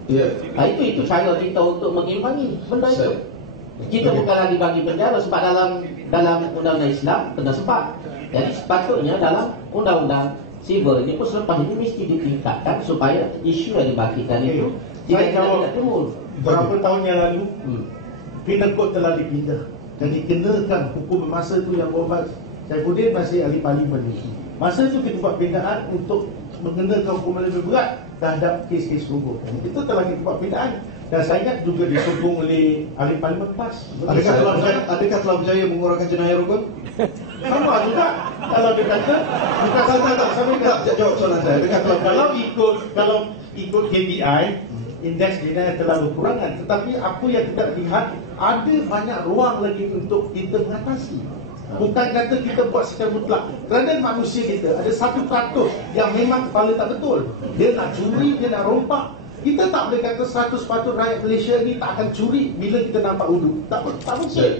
Itu cara kita untuk mengimbangi benda itu. Kita bukan lagi bagi penjara sebab dalam undang-undang Islam kena sebab. Jadi sepatutnya dalam undang-undang sivil ini pun selepas ini mesti ditingkatkan supaya isu yang dibangkitkan itu tidak timbul. Berapa tahun yang lalu penal code telah dipindah dan dikenakan hukum masa itu yang berubah. Saifuddin masih ahli parlimen. Masa itu kita buat pindaan untuk mengenakan hukuman lebih berat terhadap kes-kes rogol. Itu telah kita buat pindaan. Dan saya ingat juga disokong oleh ahli parlimen PAS. Adakah telah berjaya mengurangkan jenayah rogol? Sama juga. Kalau dia kata bukan Jawab soalan saya. Adakah telah kalau ikut KPI, indeks jenayah telah berkurangan. Tetapi apa yang kita lihat, ada banyak ruang lagi untuk kita mengatasi. Bukan kata kita buat secara mutlak. Kerana manusia kita ada 1% yang memang kepala tak betul. Dia nak curi, dia nak rompak. Kita tak boleh kata 100% rakyat Malaysia ni tak akan curi bila kita nampak hudud. Tak mungkin.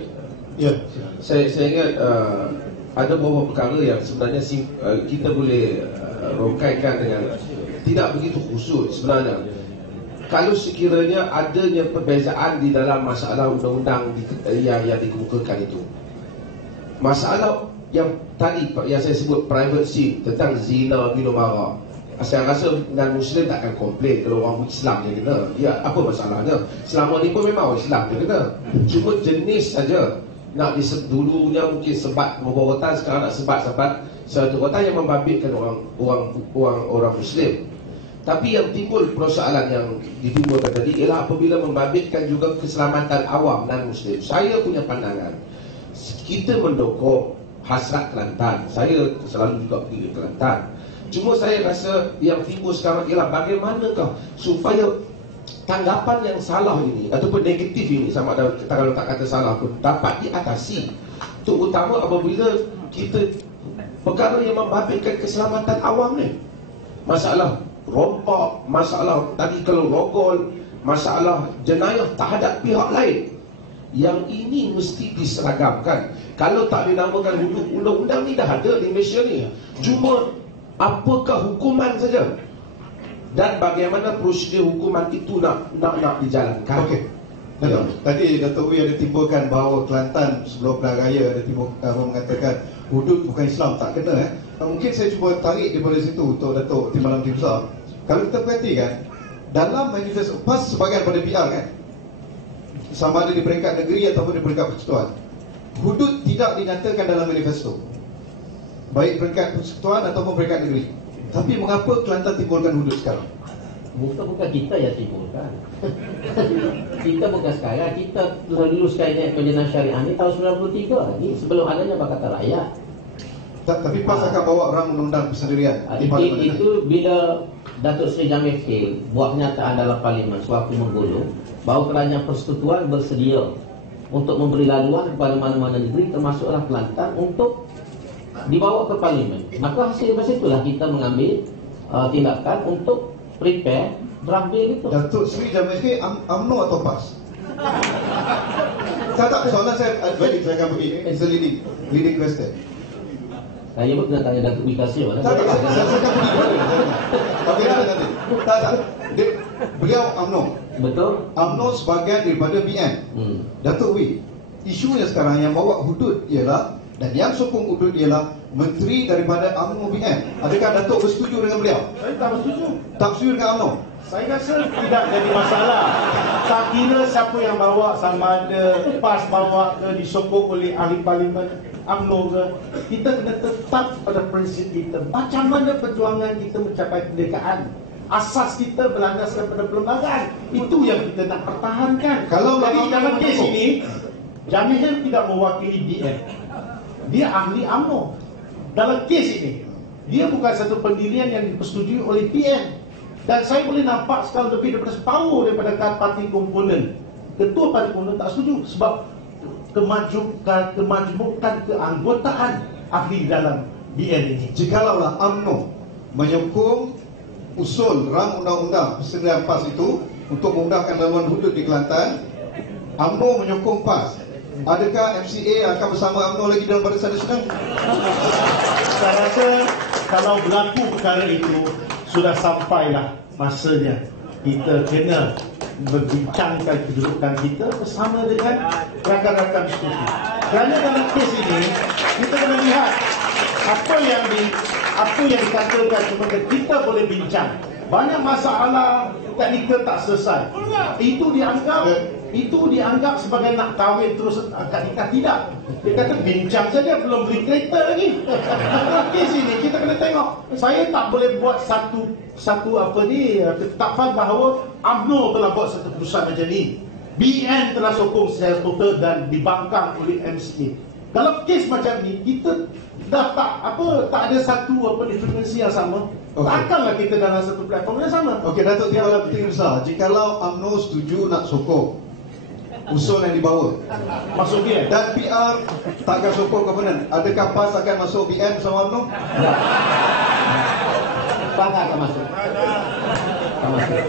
Saya ingat ada beberapa perkara yang sebenarnya kita boleh rongkaikan dengan tidak begitu khusus sebenarnya. Kalau sekiranya adanya perbezaan di dalam masalah undang-undang yang dikemukakan itu, masalah yang tadi yang saya sebut private scene tentang zina, minum arak, saya rasa non-Muslim tak akan komplain kalau orang Islam dia kena. Ya, apa masalahnya? Selama ni pun memang orang Islam dia kena. Cuma jenis saja. Nak dulunya mungkin sebat membawa rotan, sekarang nak sebat satu rotan yang membabitkan orang Muslim. Tapi yang timbul persoalan yang ditimbulkan tadi ialah apabila membabitkan juga keselamatan awam non-Muslim. Saya punya pandangan, kita mendukung hasrat Kelantan. Saya selalu juga pergi ke Kelantan. Cuma saya rasa yang timbul sekarang ialah bagaimanakah supaya tanggapan yang salah ini ataupun negatif ini, sama ada kalau tak kata salah pun, dapat diatasi. Terutama apabila kita perkara yang membabitkan keselamatan awam ni, masalah rompak, masalah tadi kalau rogol, masalah jenayah terhadap pihak lain, yang ini mesti diseragamkan. Kalau tak dinamakan hudud, undang-undang ni dah ada di Malaysia ni. Cuma apakah hukuman saja dan bagaimana prosedur hukuman itu nak dijalankan. Okey. Tadi Datuk Wee ada timbulkan bahawa Kelantan sebelum Pilihan Raya ada timbul mengatakan hudud bukan Islam, tak kena. Mungkin saya cuba tarik daripada situ untuk Datuk Timbalan Tim Besar. Kalau kita perhatikan dalam manifesto PAS sebahagian pada PR kan, sama ada di peringkat negeri ataupun di peringkat persekutuan, hudud tidak dinyatakan dalam manifesto, baik peringkat persekutuan ataupun peringkat negeri. Tapi mengapa Kelantan timbulkan hudud sekarang? Bukan kita yang timbulkan. Kita bukan sekarang. Kita luluskan perjalanan syariah ni tahun 93 ni, sebelum adanya Pakatan Rakyat. Tapi PAS akan bawa orang undang-undang persendirian di parlimen. Itu bila Datuk Seri Jamil Khail buat kenyataan dalam parlimen sewaktu menggulung bahawa kerajaan persekutuan bersedia untuk memberi laluan kepada mana-mana negeri termasuklah Kelantan untuk dibawa ke parlimen. Maka hasil daripada itulah kita mengambil tindakan untuk prepare draft bill itu. Datuk Seri Jamil Khail UMNO atau PAS? Tak, soalan saya balik, saya akan pergi. It's a leading question. Saya pun kena tanya Datuk Bikasi mana? Tak, saya akan pergi. Okey, nanti. Tak. Beliau UMNO. Betul. UMNO sebahagian daripada BN. Datuk Wee, isunya sekarang yang bawa hudud ialah, dan yang sokong hudud ialah menteri daripada UMNO BN. Adakah Datuk bersetuju dengan beliau? Saya tak bersetuju. Tak setuju dengan UMNO? Saya rasa tidak jadi masalah. Tak kira siapa yang bawa, sama ada PAS bawa ke, disokong oleh ahli parlimen UMNO ke, kita kena tetap pada prinsip kita. Macam mana perjuangan kita mencapai kemerdekaan, asas kita berlandaskan pada perlembagaan. Itu yang kita nak pertahankan. Kalau jadi UMNO dalam kes mendukung, ini, Jamil tidak mewakili BN. Dia ahli UMNO. Dalam kes ini, dia bukan satu pendirian yang dipersetujui oleh PN. Dan saya boleh nampak sekarang lebih daripada separuh daripada parti komponen, ketua parti komponen tak setuju sebab kemajmukan keanggotaan ahli dalam BN ini. Jikalaulah UMNO menyokong usul rang undang-undang persendirian PAS itu untuk mengundangkan laluan hudud di Kelantan, UMNO menyokong PAS, adakah MCA akan bersama UMNO lagi dalam barisan nasional? Saya rasa kalau berlaku perkara itu, sudah sampailah masanya kita kena membincangkan kedudukan kita bersama dengan rakan-rakan diskusi. Kerana dalam kes ini kita kena lihat apa yang dikatakan kepada kita boleh bincang. Banyak masalah teknikal tak selesai. Itu dianggap sebagai nak kahwin terus akad nikah. Tidak. Dia kata bincang saja, belum beli kereta lagi. Kes ini kita kena tengok. Saya tak boleh buat satu ketetapan bahawa UMNO telah buat satu keputusan macam ni, BN telah sokong secara total dan dibangkang oleh MCA. Dalam kes macam ni kita dah tak ada satu frekuensi yang sama. Takkanlah kita dalam satu platform yang sama. Okey, Datuk Timbalan Tim Besar, jikalau UMNO setuju nak sokong usul yang dibawa Masuk BN dan PR takkan sokong komponen, adakah PAS akan masuk BN bersama UMNO? PAS akan masuk.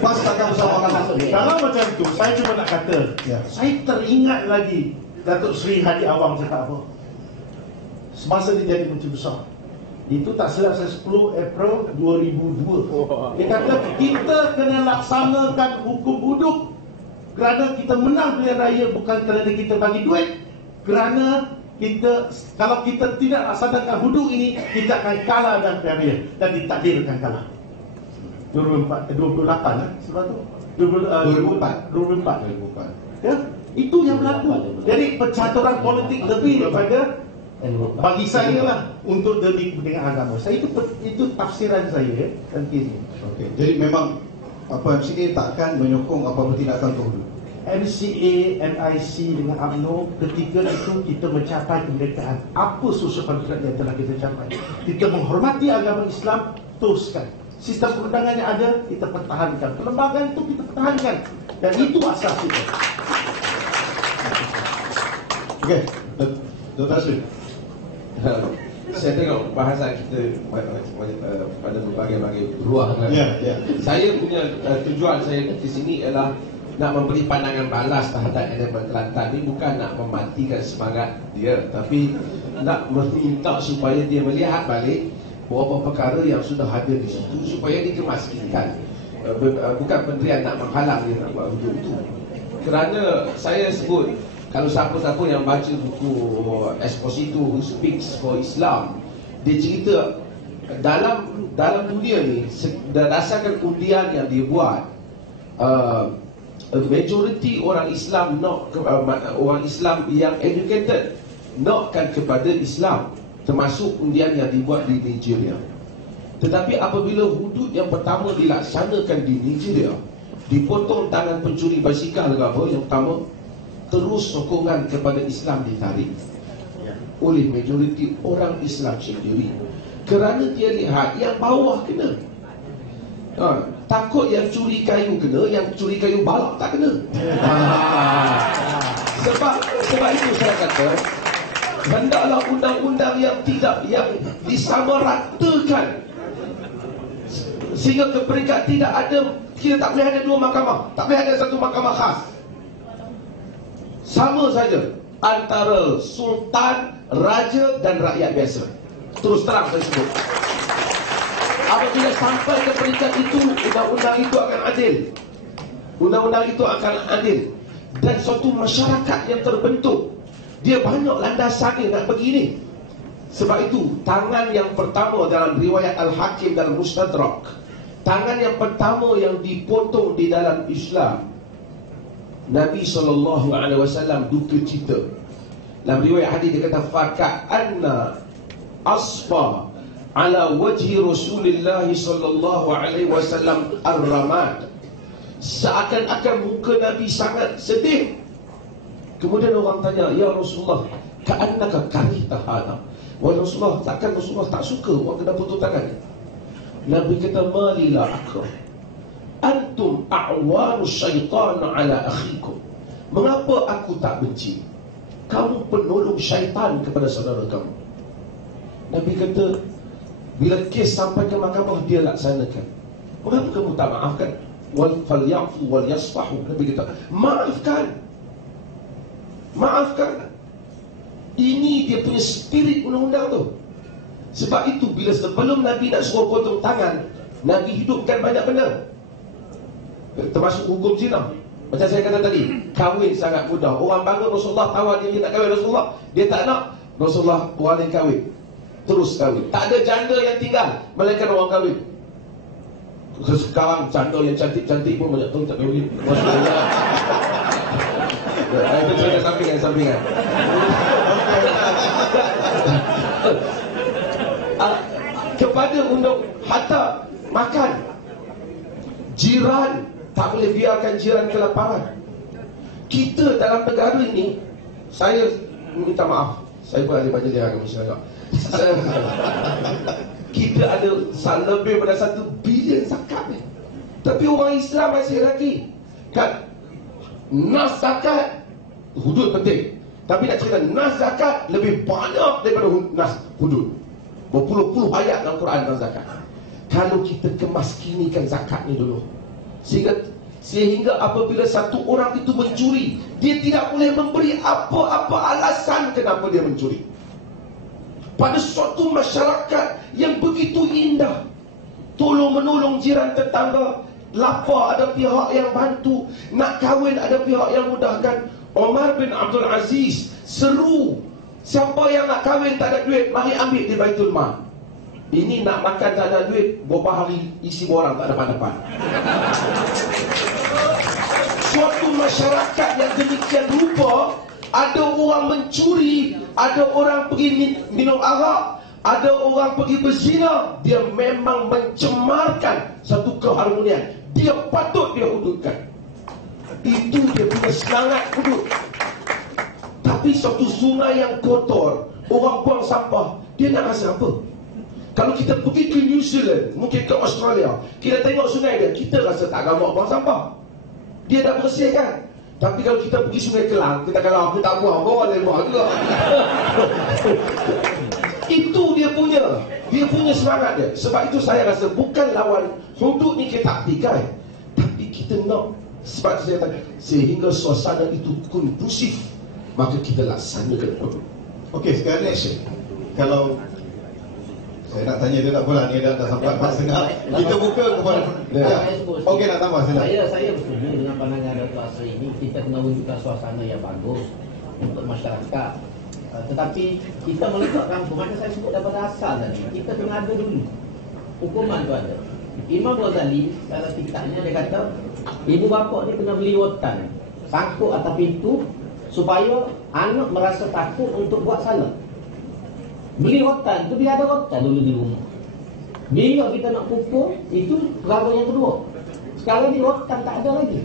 PAS takkan bersama UMNO. Kalau macam tu, saya cuma nak kata, saya teringat lagi Datuk Seri Hadi Awang cakap apa semasa dia jadi Menteri Besar. Itu tak silap saya 10 April 2002. Dia kata kita kena laksanakan hukum hudud kerana kita menang pilihan raya, bukan kerana kita bagi duit. Kerana kita, kalau kita tidak laksanakan hudud ini, kita akan kalah dalam pilihan raya dan ditakdirkan kalah. 28 sebab tu 2004. Ya, itu yang berlaku. Jadi pencaturan politik lebih daripada, bagi saya lah, untuk demi kepentingan agama. Saya itu tafsiran saya dan kes ini. Okey, jadi memang MCA takkan menyokong apa-apa tindakan untuk hudud. MCA, MIC dengan UMNO ketika itu kita mencapai kemerdekaan. Apa susunan yang telah kita capai? Kita menghormati agama Islam, teruskan. Sistem perundangan yang ada, kita pertahankan. Perlembagaan itu kita pertahankan. Dan itu asas kita. Okey, Dr. Asri. Saya tengok bahasan kita pada berbagai-bagai ruang. Ya. Saya punya tujuan saya di sini ialah nak memberi pandangan balas terhadap elemen Kelantan ni, bukan nak mematikan semangat dia, tapi nak meminta supaya dia melihat balik beberapa perkara yang sudah ada di situ supaya dikemaskinkan. Bukan pendirian nak menghalang dia nak buat hudud itu. Kerana saya sebut, kalau siapa-siapa yang baca buku Esposito Who Speaks for Islam, dia cerita dalam dunia ni berdasarkan undian yang dia buat, majoriti orang Islam orang Islam yang educated nakkan kepada Islam, termasuk undian yang dibuat di Nigeria. Tetapi apabila hudud yang pertama dilaksanakan di Nigeria, dipotong tangan pencuri basikal ke apa, yang pertama, terus sokongan kepada Islam ditarik oleh majoriti orang Islam sendiri, kerana dia lihat yang bawah kena. Takut yang curi kayu kena, yang curi kayu balak tak kena. Sebab itu saya kata, hendaklah undang-undang yang disamaratakan sehingga ke peringkat tidak ada, kita tak boleh ada dua mahkamah, tak boleh ada satu mahkamah khas. Sama saja antara sultan, raja dan rakyat biasa. Terus terang saya sebut, apabila sampai ke peringkat itu, undang-undang itu akan adil. Undang-undang itu akan adil. Dan suatu masyarakat yang terbentuk, dia banyak landasan nak begini. Sebab itu, tangan yang pertama dalam riwayat Al-Hakim dalam Mustadrak, tangan yang pertama yang dipotong di dalam Islam, Nabi SAW duka cita. Dalam riwayat hadis dia kata, faka'anna asfa ala wajhi Rasulullah SAW ar-ramad. Seakan-akan muka Nabi sangat sedih. Kemudian orang tanya, ya Rasulullah, ka'annaka karihta hada. Wahai Rasulullah, takkan Rasulullah tak suka orang kena potong tangan? Nabi kata, malila akrah, antum a'wanu syaitan ala akhikum. Mengapa aku tak benci? Kamu penolong syaitan kepada saudara kamu. Nabi kata, bila kes sampai ke mahkamah, dia laksanakan. Mengapa kamu tak maafkan? Wal falyafu wal yasfahu. Nabi kata, maafkan. Maafkan. Ini dia punya spirit undang-undang tu. Sebab itu bila sebelum Nabi nak suruh potong tangan, Nabi hidupkan banyak benda, termasuk hukum zina. Macam saya kata tadi, kahwin sangat mudah. Orang bangga Rasulullah tawar dia nak kahwin Rasulullah, dia tak nak. Rasulullah boleh kahwin, terus kahwin. Tak ada janda yang tinggal melainkan orang kahwin. Sekarang janda yang cantik-cantik pun banyak tahu tak kahwin. Maksudnya itu cerita sampingan. Kepada undang, hatta makan, jiran tak boleh biarkan jiran kelaparan. Kita dalam negara ini, saya minta maaf, saya pun ada baca dia agama Islam. Kita ada lebih pada 1 bilion zakat ni. Tapi orang Islam masih lagi kan, nas zakat hudud penting, tapi nak cerita nas zakat lebih banyak daripada nas hudud. Berpuluh-puluh ayat dalam Quran tentang zakat. Kalau kita kemaskinikan zakat ni dulu, sehingga apabila satu orang itu mencuri, dia tidak boleh memberi apa-apa alasan kenapa dia mencuri. Pada suatu masyarakat yang begitu indah, tolong-menolong jiran tetangga, lapar ada pihak yang bantu, nak kahwin ada pihak yang mudahkan. Umar bin Abdul Aziz seru, siapa yang nak kahwin tak ada duit, mari ambil di Baitul Mal. Ini nak makan tak ada duit, beberapa hari isi borang tak dapat-dapat. Suatu masyarakat yang demikian rupa, ada orang mencuri, ada orang pergi minum arak, ada orang pergi berzina. Dia memang mencemarkan satu keharmonian. Dia patut dia hududkan. Itu dia punya semangat hudud. Tapi suatu sungai yang kotor, orang buang sampah, dia nak rasa apa? Kalau Kalau kita pergi ke New Zealand, mungkin ke Australia, kita tengok sungai dia, kita rasa tak gamak buang sampah. Dia dah bersihkan. Tapi kalau kita pergi Sungai Kelang, kita kata aku tak buang, bawa dia buang juga. Itu dia punya semangat dia. Sebab itu saya rasa bukan lawan hudud ni kita tak tikai, tapi kita nak, sebab saya kata, sehingga suasana itu kondusif, maka kita laksanakan. Okey, sekarang ni kalau saya nak tanya dia tak boleh, ni dah sampai 4.30. Kita buka kepada okey, nak tambah silakan. Saya bersetuju dengan pandangan Datuk Asri ini. Kita kena wujudkan suasana yang bagus untuk masyarakat. Tetapi kita meletakkan hukum, macam saya sebut daripada asal tadi, kita kena ada dulu hukuman tu ada. Imam Ghazali dalam kitabnya dia kata, ibu bapa dia kena beli rotan, sangkut atas pintu supaya anak merasa takut untuk buat salah. Beli rotan tu, bila ada rotan dulu di rumah. Bila kita nak pukul, itu perkara yang kedua. Sekarang ni rotan tak ada lagi.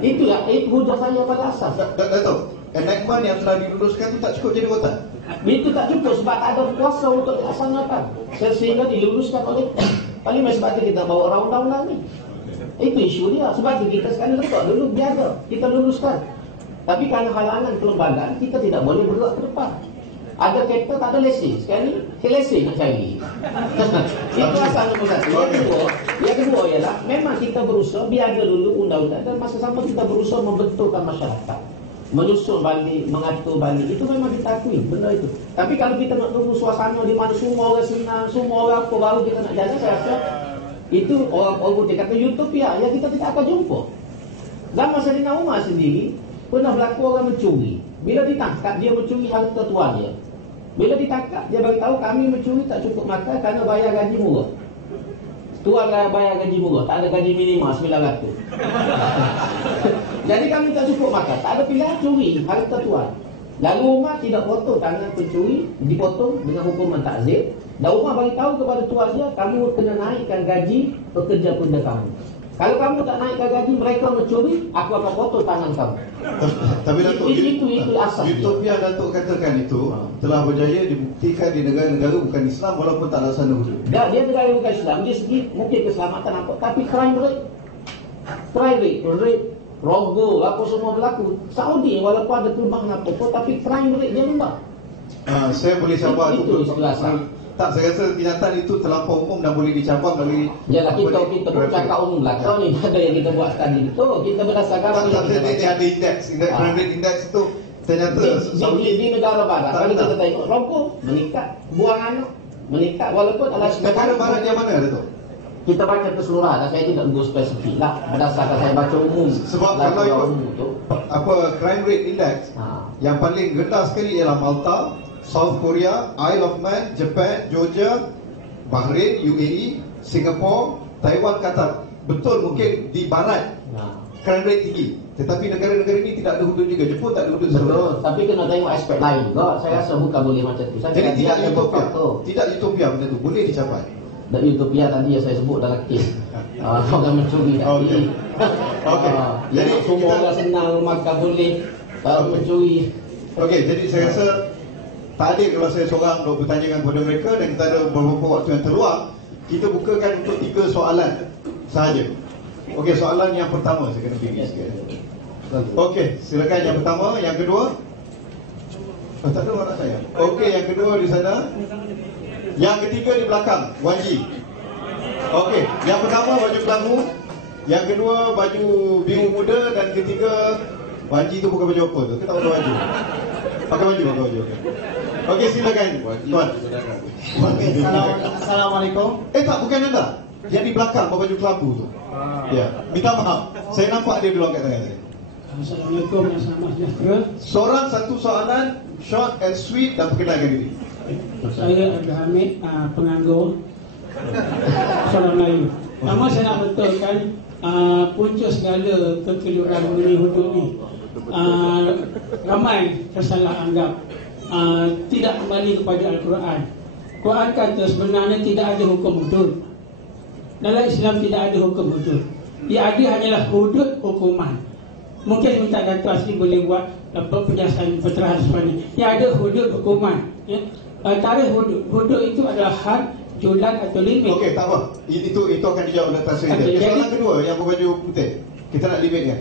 Itulah hujah saya pada asas. Datuk, enactment yang telah diluluskan tu tak cukup jadi rotan? Itu tak cukup sebab tak ada kuasa untuk dilaksanakan, sehingga diluluskan oleh Parlimen. Sebab itu kita bawa undang-undang ni. Itu isu dia. Sebab itu kita sekarang letak dulu biar kita luluskan. Tapi kerana halangan kelembagaan, kita tidak boleh bergerak ke depan. Ada kereta tak ada lesen. Sekarang ni lesen nak cari. Itu asal nombor satu. Yang kedua ialah memang kita berusaha biar dulu undang-undang, dan masa sama kita berusaha membetulkan masyarakat, menyusun balik, mengatur balik. Itu memang kita akui benda itu. Tapi kalau kita nak tunggu suasana di mana semua orang senang, semua orang apa, baru kita nak jalan, saya rasa itu orang dia kata utopia yang kita tidak akan jumpa. Zaman Saidina Umar sendiri pernah berlaku orang mencuri. Bila ditangkap, dia mencuri harta tuan dia. Bila ditangkap, dia beritahu kami mencuri tak cukup makan kerana bayar gaji murah. Tuan bayar gaji murah, tak ada gaji minimal 900. Jadi kami tak cukup makan, tak ada pilihan, curi harta tuan. Lalu Umar tidak potong tangan pencuri, dipotong dengan hukuman takzir. Dan Umar beritahu kepada tuan dia, kamu kena naikkan gaji pekerja-pekerja kamu. Kalau kamu tak naikkan gaji, mereka mencuri, aku akan potong tangan kamu. Tapi Datuk, itu asas utopia Datuk katakan itu telah berjaya dibuktikan di negara-negara bukan Islam walaupun tak laksana hudud. Dia negara bukan Islam, dia segi mungkin keselamatan apa, tapi crime rate, rogo, apa semua berlaku. Saudi walaupun ada perubahan apa-apa, tapi crime rate dia rendah. Saya boleh cabar itu tak, saya rasa kenyataan itu terlampau umum dan boleh dicabar dari. Yalah, kita pun cakap umum lah. Kau ni ada yang kita buat tadi. Betul, kita berdasarkan apa yang kita baca. Dia ada indeks, crime rate index itu ternyata di negara barat. Kalau kita tengok rokok meningkat, buang anak meningkat, walaupun negara barat yang mana tu? Kita baca keseluruhan, saya tidak go spesifik lah. Berdasarkan saya baca umum. Sebab kalau ikut crime rate index, yang paling rendah sekali ialah Malta, South Korea, Isle of Man, Japan, Georgia, Bahrain, UAE, Singapore, Taiwan, Qatar. Betul, mungkin di barat crime rate tinggi, tetapi negara-negara ini tidak ada hudud juga. Jepun tak ada hudud. Betul, tapi kena tengok aspek lain juga. Saya rasa bukan boleh macam tu. Jadi tidak utopia benda tu boleh dicapai. Dan utopia tadi yang saya sebut dalam kes orang mencuri tadi. Okey. Jadi semua orang senang makan boleh mencuri. Okey, jadi saya rasa tak adil kalau saya seorang duk bertanya kepada mereka dan kita ada beberapa waktu yang terluang. Kita bukakan untuk 3 soalan sahaja. Okey, soalan yang pertama saya kena fikir sikit. Okey, silakan yang pertama, yang kedua. Tak ada orang saya. Okey, yang kedua di sana. Yang ketiga di belakang, Wanji. Okey, yang pertama baju kelangu, yang kedua baju biru muda, dan ketiga Wanji tu bukan baju apa tu? Kita pakai baju. Pakai baju. Okey, silakan tuan. Okey, assalamualaikum. Tak, bukan anda. Yang di belakang baju kelambu tu. Ya, minta maaf. Saya nampak dia dulu angkat tangan saya. Assalamualaikum dan selamat sejahtera. Seorang satu soalan, short and sweet, dan perkenalkan diri. Saya Abdul Hamid, penganggur Salam Melayu. Nama saya nak betulkan punca segala kekeliruan mengenai hudud ni. Ramai tersalah anggap tidak kembali kepada Al-Quran. Quran kata sebenarnya tidak ada hukum hudud. Dalam Islam tidak ada hukum hudud. Yang ada hanyalah hudud hukuman. Mungkin minta Datuk Asri boleh buat penjelasan pencerahan sebenarnya. Yang ada hudud hukuman, ya? tarikh hudud. Hudud itu adalah had, julan atau limit. Okey, tak apa. Itu akan dijawab oleh translator. Okey, Soalan jadi- kedua yang berbaju putih. Kita nak limit kan?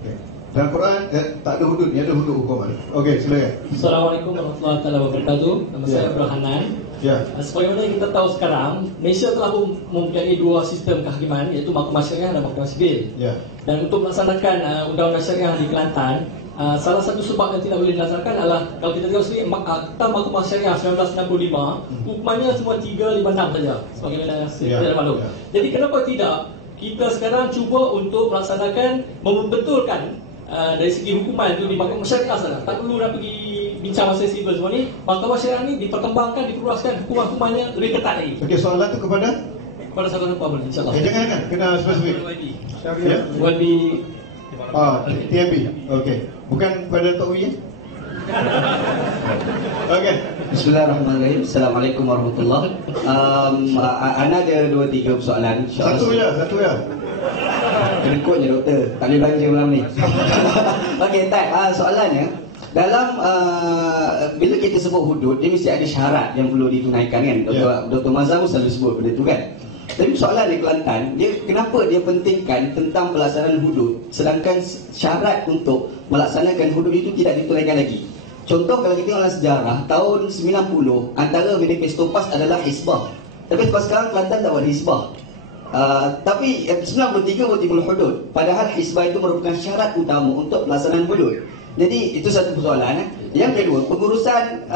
Okey. Dalam Quran tak ada hudud, dia ada hudud hukum. Okey, silakan. Assalamualaikum warahmatullahi wabarakatuh. Nama saya Abdul Hanan. Ya. Sebagaimana yang kita tahu sekarang, Malaysia telah mempunyai dua sistem kehakiman, iaitu mahkamah syariah dan mahkamah sivil. Ya. Dan untuk melaksanakan undang-undang syariah di Kelantan, salah satu sebab yang tidak boleh dilaksanakan adalah kalau kita tengok sini Akta Mahkamah Syariah 1965, hukumannya cuma 356 saja sebagaimana Ya, saya maklum. ya. Jadi kenapa tidak kita sekarang cuba untuk melaksanakan membetulkan dari segi hukuman itu di Mahkamah Syariah saja. Tak perlu nak pergi bincang masa sivil semua ni. Mahkamah Syariah ni diperkembangkan, diperluaskan, hukuman-hukumannya lebih ketat lagi. Okey, soalan tu kepada Pada siapa boleh insya-Allah. jangan kan kena spesifik. Ya. YB TMB. Okey. Bukan pada Tok Wi. Okey. Bismillahirrahmanirrahim. Assalamualaikum warahmatullahi. Ana ada 2-3 persoalan. Satu ya. Berikutnya doktor. Tak boleh belanja malam ni. Okey, tak. Soalannya dalam bila kita sebut hudud, dia mesti ada syarat yang perlu ditunaikan kan. Dr. Mazhar pun selalu sebut benda tu kan. Tapi soalan di Kelantan, kenapa dia pentingkan tentang pelaksanaan hudud sedangkan syarat untuk melaksanakan hudud itu tidak ditunaikan lagi. Contoh kalau kita tengok dalam sejarah, tahun 90 antara manifesto PAS adalah Hizbah. Tapi sekarang Kelantan tak ada Hizbah. Tapi 93 timbul hudud. Padahal Hizbah itu merupakan syarat utama untuk pelaksanaan hudud. Jadi itu satu persoalan. Yang kedua, pengurusan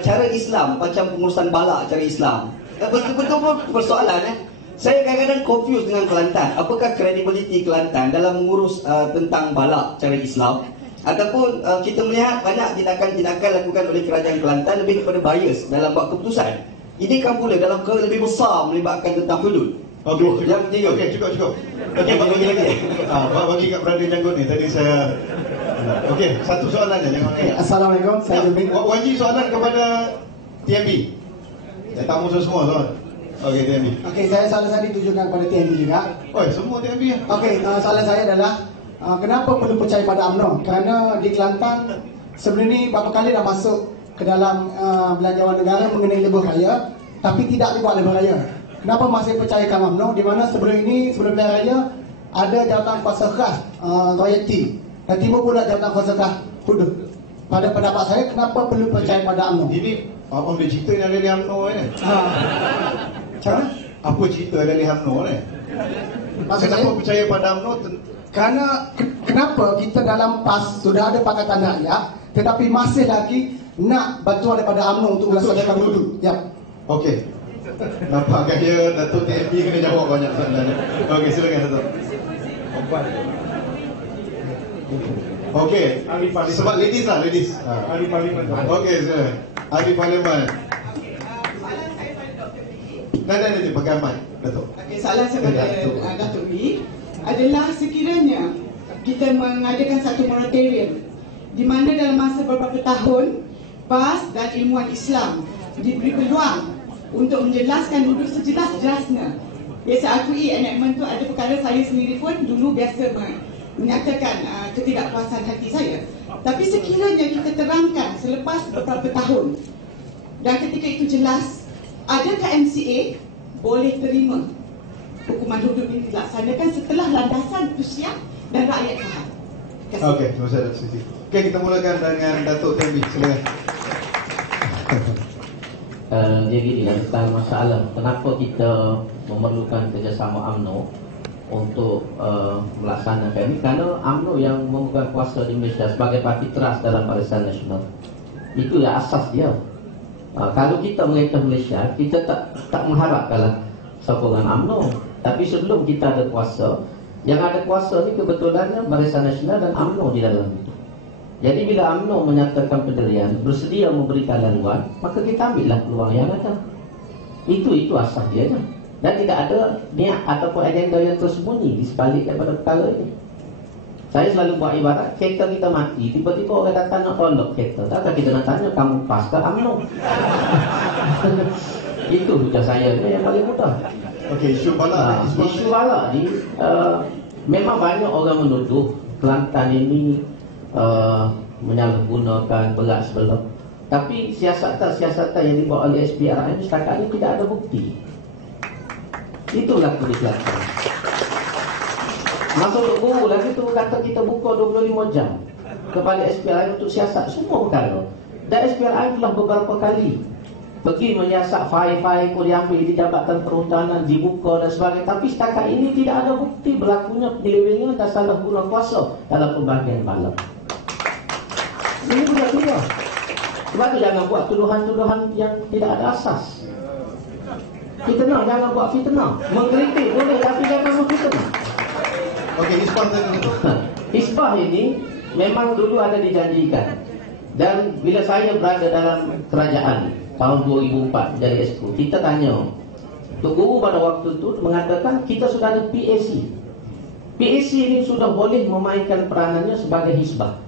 cara Islam macam pengurusan balak cara Islam. Betul-betul persoalan. Saya kadang-kadang confused dengan Kelantan. Apakah credibility Kelantan dalam mengurus tentang balak cara Islam? Ataupun kita melihat banyak tindakan-tindakan lakukan oleh kerajaan Kelantan lebih kepada bias dalam buat keputusan. Ini kan pula dalam kerana lebih besar melibatkan tentang hudud. Okey, Yang ketiga. Okey, cukup. Okey, bagi lagi. Bagi kat Brother Janggut ni tadi saya. Okey, satu soalan je jangan. Assalamualaikum, saya Jubin. Wajib soalan kepada TMB. Tamu semua soalan. Okey, TMB. Okey, saya soalan saya ditujukan kepada TNB juga. Oi, semua TMB ya. Okey, soalan saya adalah kenapa perlu percaya pada UMNO? Kerana di Kelantan sebelum ni berapa kali dah masuk ke dalam belanjawan negara mengenai lebuh raya, tapi tidak dibuat lebuh raya. Kenapa masih percayakan UMNO di mana sebelum ini, sebelum pilihan raya ada jawatan kuasa khas royalty dan timbul pula jawatan kuasa khas hudud. Pada pendapat saya, kenapa perlu percaya pada UMNO? Ini apa dia cerita yang dari UMNO ni? Macam mana? Apa cerita dari UMNO ni? Maksud Kenapa saya, percaya pada UMNO? kerana kenapa kita dalam PAS sudah ada Pakatan Rakyat tetapi masih lagi nak bantuan daripada UMNO untuk melaksanakan hudud. Ya. Okey. Nampak gaya Datuk TMB kena jawab banyak soalan. Okey, silakan Datuk. Okey. Sebab ladies lah, ladies. Ahli Parlimen. Okey, silakan. Ahli Parlimen. Nanti pakai mic, Datuk. Okay, soalan saya kepada Datuk Lee adalah sekiranya kita mengadakan satu moratorium di mana dalam masa beberapa tahun PAS dan ilmuwan Islam diberi peluang untuk menjelaskan duduk sejelas-jelasnya. Ya, saya akui enactment tu ada perkara saya sendiri pun dulu biasa menyatakan ketidakpuasan hati saya. Tapi sekiranya kita terangkan selepas beberapa tahun dan ketika itu jelas, adakah MCA boleh terima hukuman hudud ini dilaksanakan setelah landasan itu siap dan rakyat faham? Terima kasih. Okey, terima kasih Datuk Siti. Okey, kita mulakan dengan Datuk TMB. Silakan. Jadi tentang masalah kenapa kita memerlukan kerjasama UMNO untuk melaksanakan ini, kerana UMNO yang memegang kuasa di Malaysia sebagai parti teras dalam Barisan Nasional. Itu yang asas dia. Kalau kita mereka Malaysia, kita tak mengharapkanlah sokongan UMNO. Tapi sebelum kita ada kuasa, yang ada kuasa ni kebetulannya Barisan Nasional dan UMNO di dalam itu. Jadi bila UMNO menyatakan pendirian, bersedia memberikan laluan, maka kita ambillah peluang yang ada. Itu asas dia. Dan tidak ada niat ataupun agenda yang tersembunyi di sebalik daripada perkara ini. Saya selalu buat ibarat, kereta kita mati, tiba-tiba orang datang nak tolak kereta. Takkan kita nak tanya, kamu PAS ke UMNO? Itu tugas saya yang paling mudah. Okey, isu balak. Isu balak ni memang banyak orang menuduh Kelantan ini menyalahgunakan berat sebelah. Tapi siasatan yang dibawa oleh SPRM setakat ini tidak ada bukti. Itulah kenikmatan. Masuk untuk guru lagi tu kata kita buka 25 jam kepada SPRM untuk siasat semua perkara. Dan SPRM telah beberapa kali pergi menyiasat fail-fail yang diambil di Jabatan Perhutanan, dibuka dan sebagainya. Tapi setakat ini tidak ada bukti berlakunya penyelewengan dan salah guna kuasa dalam pembagian balap. Ini sudah. Sebab itu jangan buat tuduhan-tuduhan yang tidak ada asas. Fitnah, jangan buat fitnah. Mengkritik boleh, tapi jangan memfitnah. Okey, Hisbah tadi. Hisbah ini memang dulu ada dijanjikan. Dan bila saya berada dalam kerajaan tahun 2004 jadi exco, kita tanya, Tok Guru pada waktu itu mengatakan kita sudah ada PAC. PAC ini sudah boleh memainkan peranannya sebagai hisbah.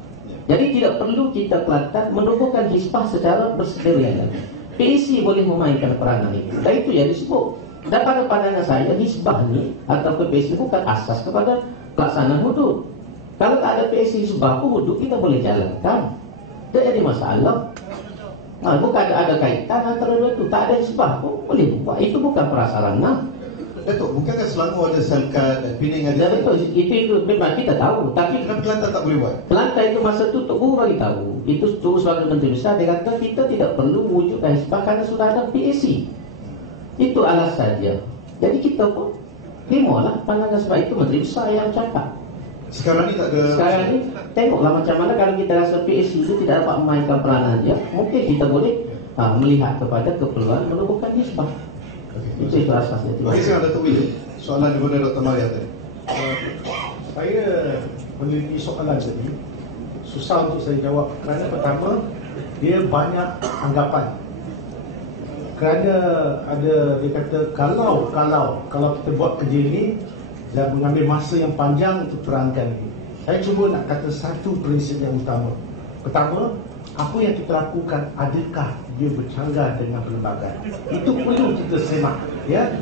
Jadi tidak perlu kita Kelantan menubuhkan hisbah secara bersendirian. PAC boleh memainkan peranan itu. Dan itu yang disebut. Dan pada pandangan saya, hisbah ni atau PAC bukan asas kepada pelaksanaan hudud. Kalau tak ada PAC hisbah pun hudud kita boleh jalankan. Tak jadi masalah. Bukan ada kaitan antara dua itu. Tak ada hisbah pun boleh buat. Itu bukan prasarana. Datuk, bukankah Selangor ada Selkat dan Pening ada? Ya betul, itu memang kita tahu. Tapi kenapa Kelantan tak boleh buat? Kelantan itu masa itu Tok Guru bagi tahu. Itu terus sebagai Menteri Besar, dia kata kita tidak perlu wujudkan hisbah kerana sudah ada PAC. Itu alasan dia. Jadi kita pun terima pandangan, sebab itu Menteri Besar yang cakap. Sekarang ni tak ada. Sekarang ni tengoklah macam mana kalau kita rasa PAC itu tidak dapat memainkan peranan dia, mungkin kita boleh melihat kepada keperluan menubuhkan hisbah. Itu asasnya. Baik, sekarang Datuk Wee, soalan daripada Dr. Maria tadi. Saya meneliti soalan tadi, susah untuk saya jawab. Kerana pertama, dia banyak anggapan. Kerana ada, dia kata kalau kita buat kerja ini dan mengambil masa yang panjang untuk terangkan ini. Saya cuba nak kata satu prinsip yang utama. Pertama, apa yang kita lakukan adakah dia bercanggah dengan perlembagaan? Itu perlu kita semak, ya.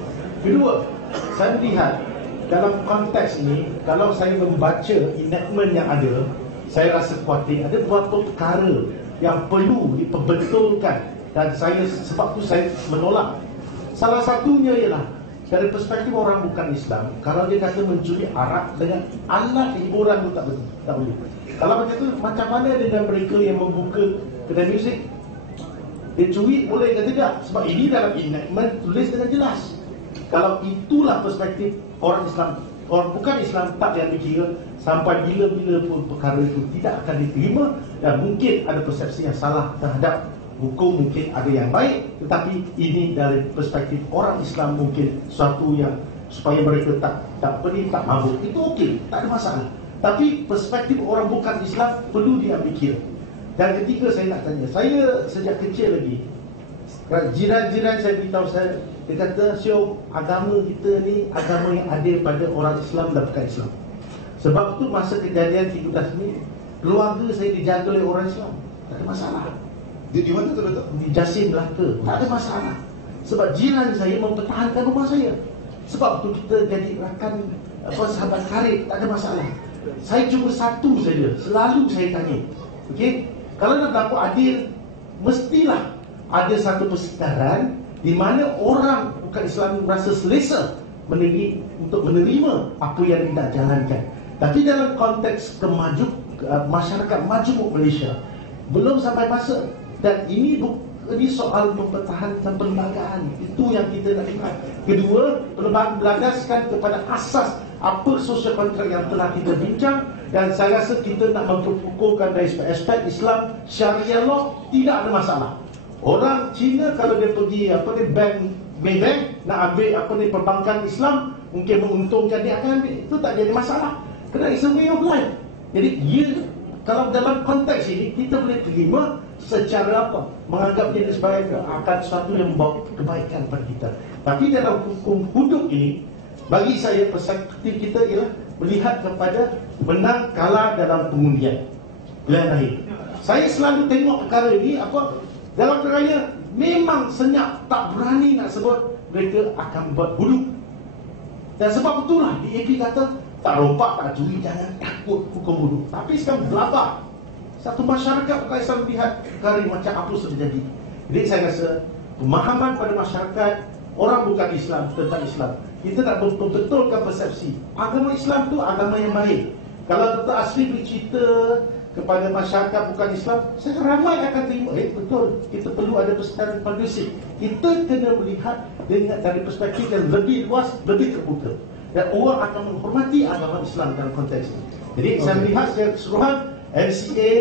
Kedua, saya melihat dalam konteks ini, kalau saya membaca enactment yang ada, saya rasa khawatir ada beberapa perkara yang perlu diperbetulkan, dan sebab itu saya menolak. Salah satunya ialah dari perspektif orang bukan Islam, kalau dia kata mencuri arak dengan alat hiburan itu tak boleh. Kalau macam tu, macam mana dengan mereka yang membuka kedai muzik? Dia curi boleh ke tidak? Sebab ini dalam enactment tulis dengan jelas. Kalau itulah perspektif orang Islam, orang bukan Islam tak yang dikira, sampai bila-bila pun perkara itu tidak akan diterima. Dan mungkin ada persepsi yang salah terhadap hukum, mungkin ada yang baik, tetapi ini dari perspektif orang Islam mungkin sesuatu yang supaya mereka tak pedih, tak mabuk. Itu okey, tak ada masalah. Tapi perspektif orang bukan Islam perlu diambil kira. Dan ketiga saya nak tanya, saya sejak kecil lagi, jiran-jiran saya beritahu saya, dia kata, Syok, agama kita ni agama yang adil pada orang Islam dan bukan Islam. Sebab tu masa kejadian 13 ni, keluarga saya dijaga oleh orang Islam. Tak ada masalah. Di mana tu Datuk? Di Jasin Melaka. Tak ada masalah. Sebab jiran saya mempertahankan rumah saya. Sebab tu kita jadi rakan sahabat karib, tak ada masalah. Saya cuma satu saja, selalu saya tanya, okey, kalau nak berlaku adil, mestilah ada satu persekitaran di mana orang bukan Islam merasa selesa untuk menerima apa yang tidak jalankan. Tapi dalam konteks masyarakat majmuk Malaysia belum sampai masa, dan ini soal mempertahankan perlembagaan. Itu yang kita nak lihat. Kedua, perlembagaan berlandaskan kepada asas apa sosial kontrak yang telah kita bincang, dan saya rasa kita nak memperkukuhkan dari aspek Islam Syariah law tidak ada masalah. Orang Cina kalau dia pergi bank nak ambil perbankan Islam, mungkin menguntungkan, dia akan ambil. Itu tak jadi masalah. Kerana it's a way of life. Jadi kalau dalam konteks ini kita boleh terima secara menganggap dia sebagai akan sesuatu yang membawa kebaikan pada kita. Tapi dalam hukum hudud ini, bagi saya perspektif kita ialah melihat kepada menang kalah dalam pengundian pilihan akhir. Saya selalu tengok perkara ini dalam kerajaan memang senyap, tak berani nak sebut mereka akan buat hudud. Dan sebab itulah DAP kata tak rompak, tak curi, jangan takut hukum hudud. Tapi sekarang berlabak. satu masyarakat bukan Islam lihat perkara macam apa sudah jadi. Jadi saya rasa pemahaman pada masyarakat orang bukan Islam tentang Islam, kita nak membetulkan persepsi agama Islam tu agama yang baik. Kalau Dr. Asri bercerita kepada masyarakat bukan Islam, saya ramai akan terima, betul, kita perlu ada perspektif kondusif. Kita kena melihat dengan dari perspektif yang lebih luas, lebih terbuka, dan orang akan menghormati agama Islam dalam konteks ini. Jadi saya melihat secara keseluruhan NCA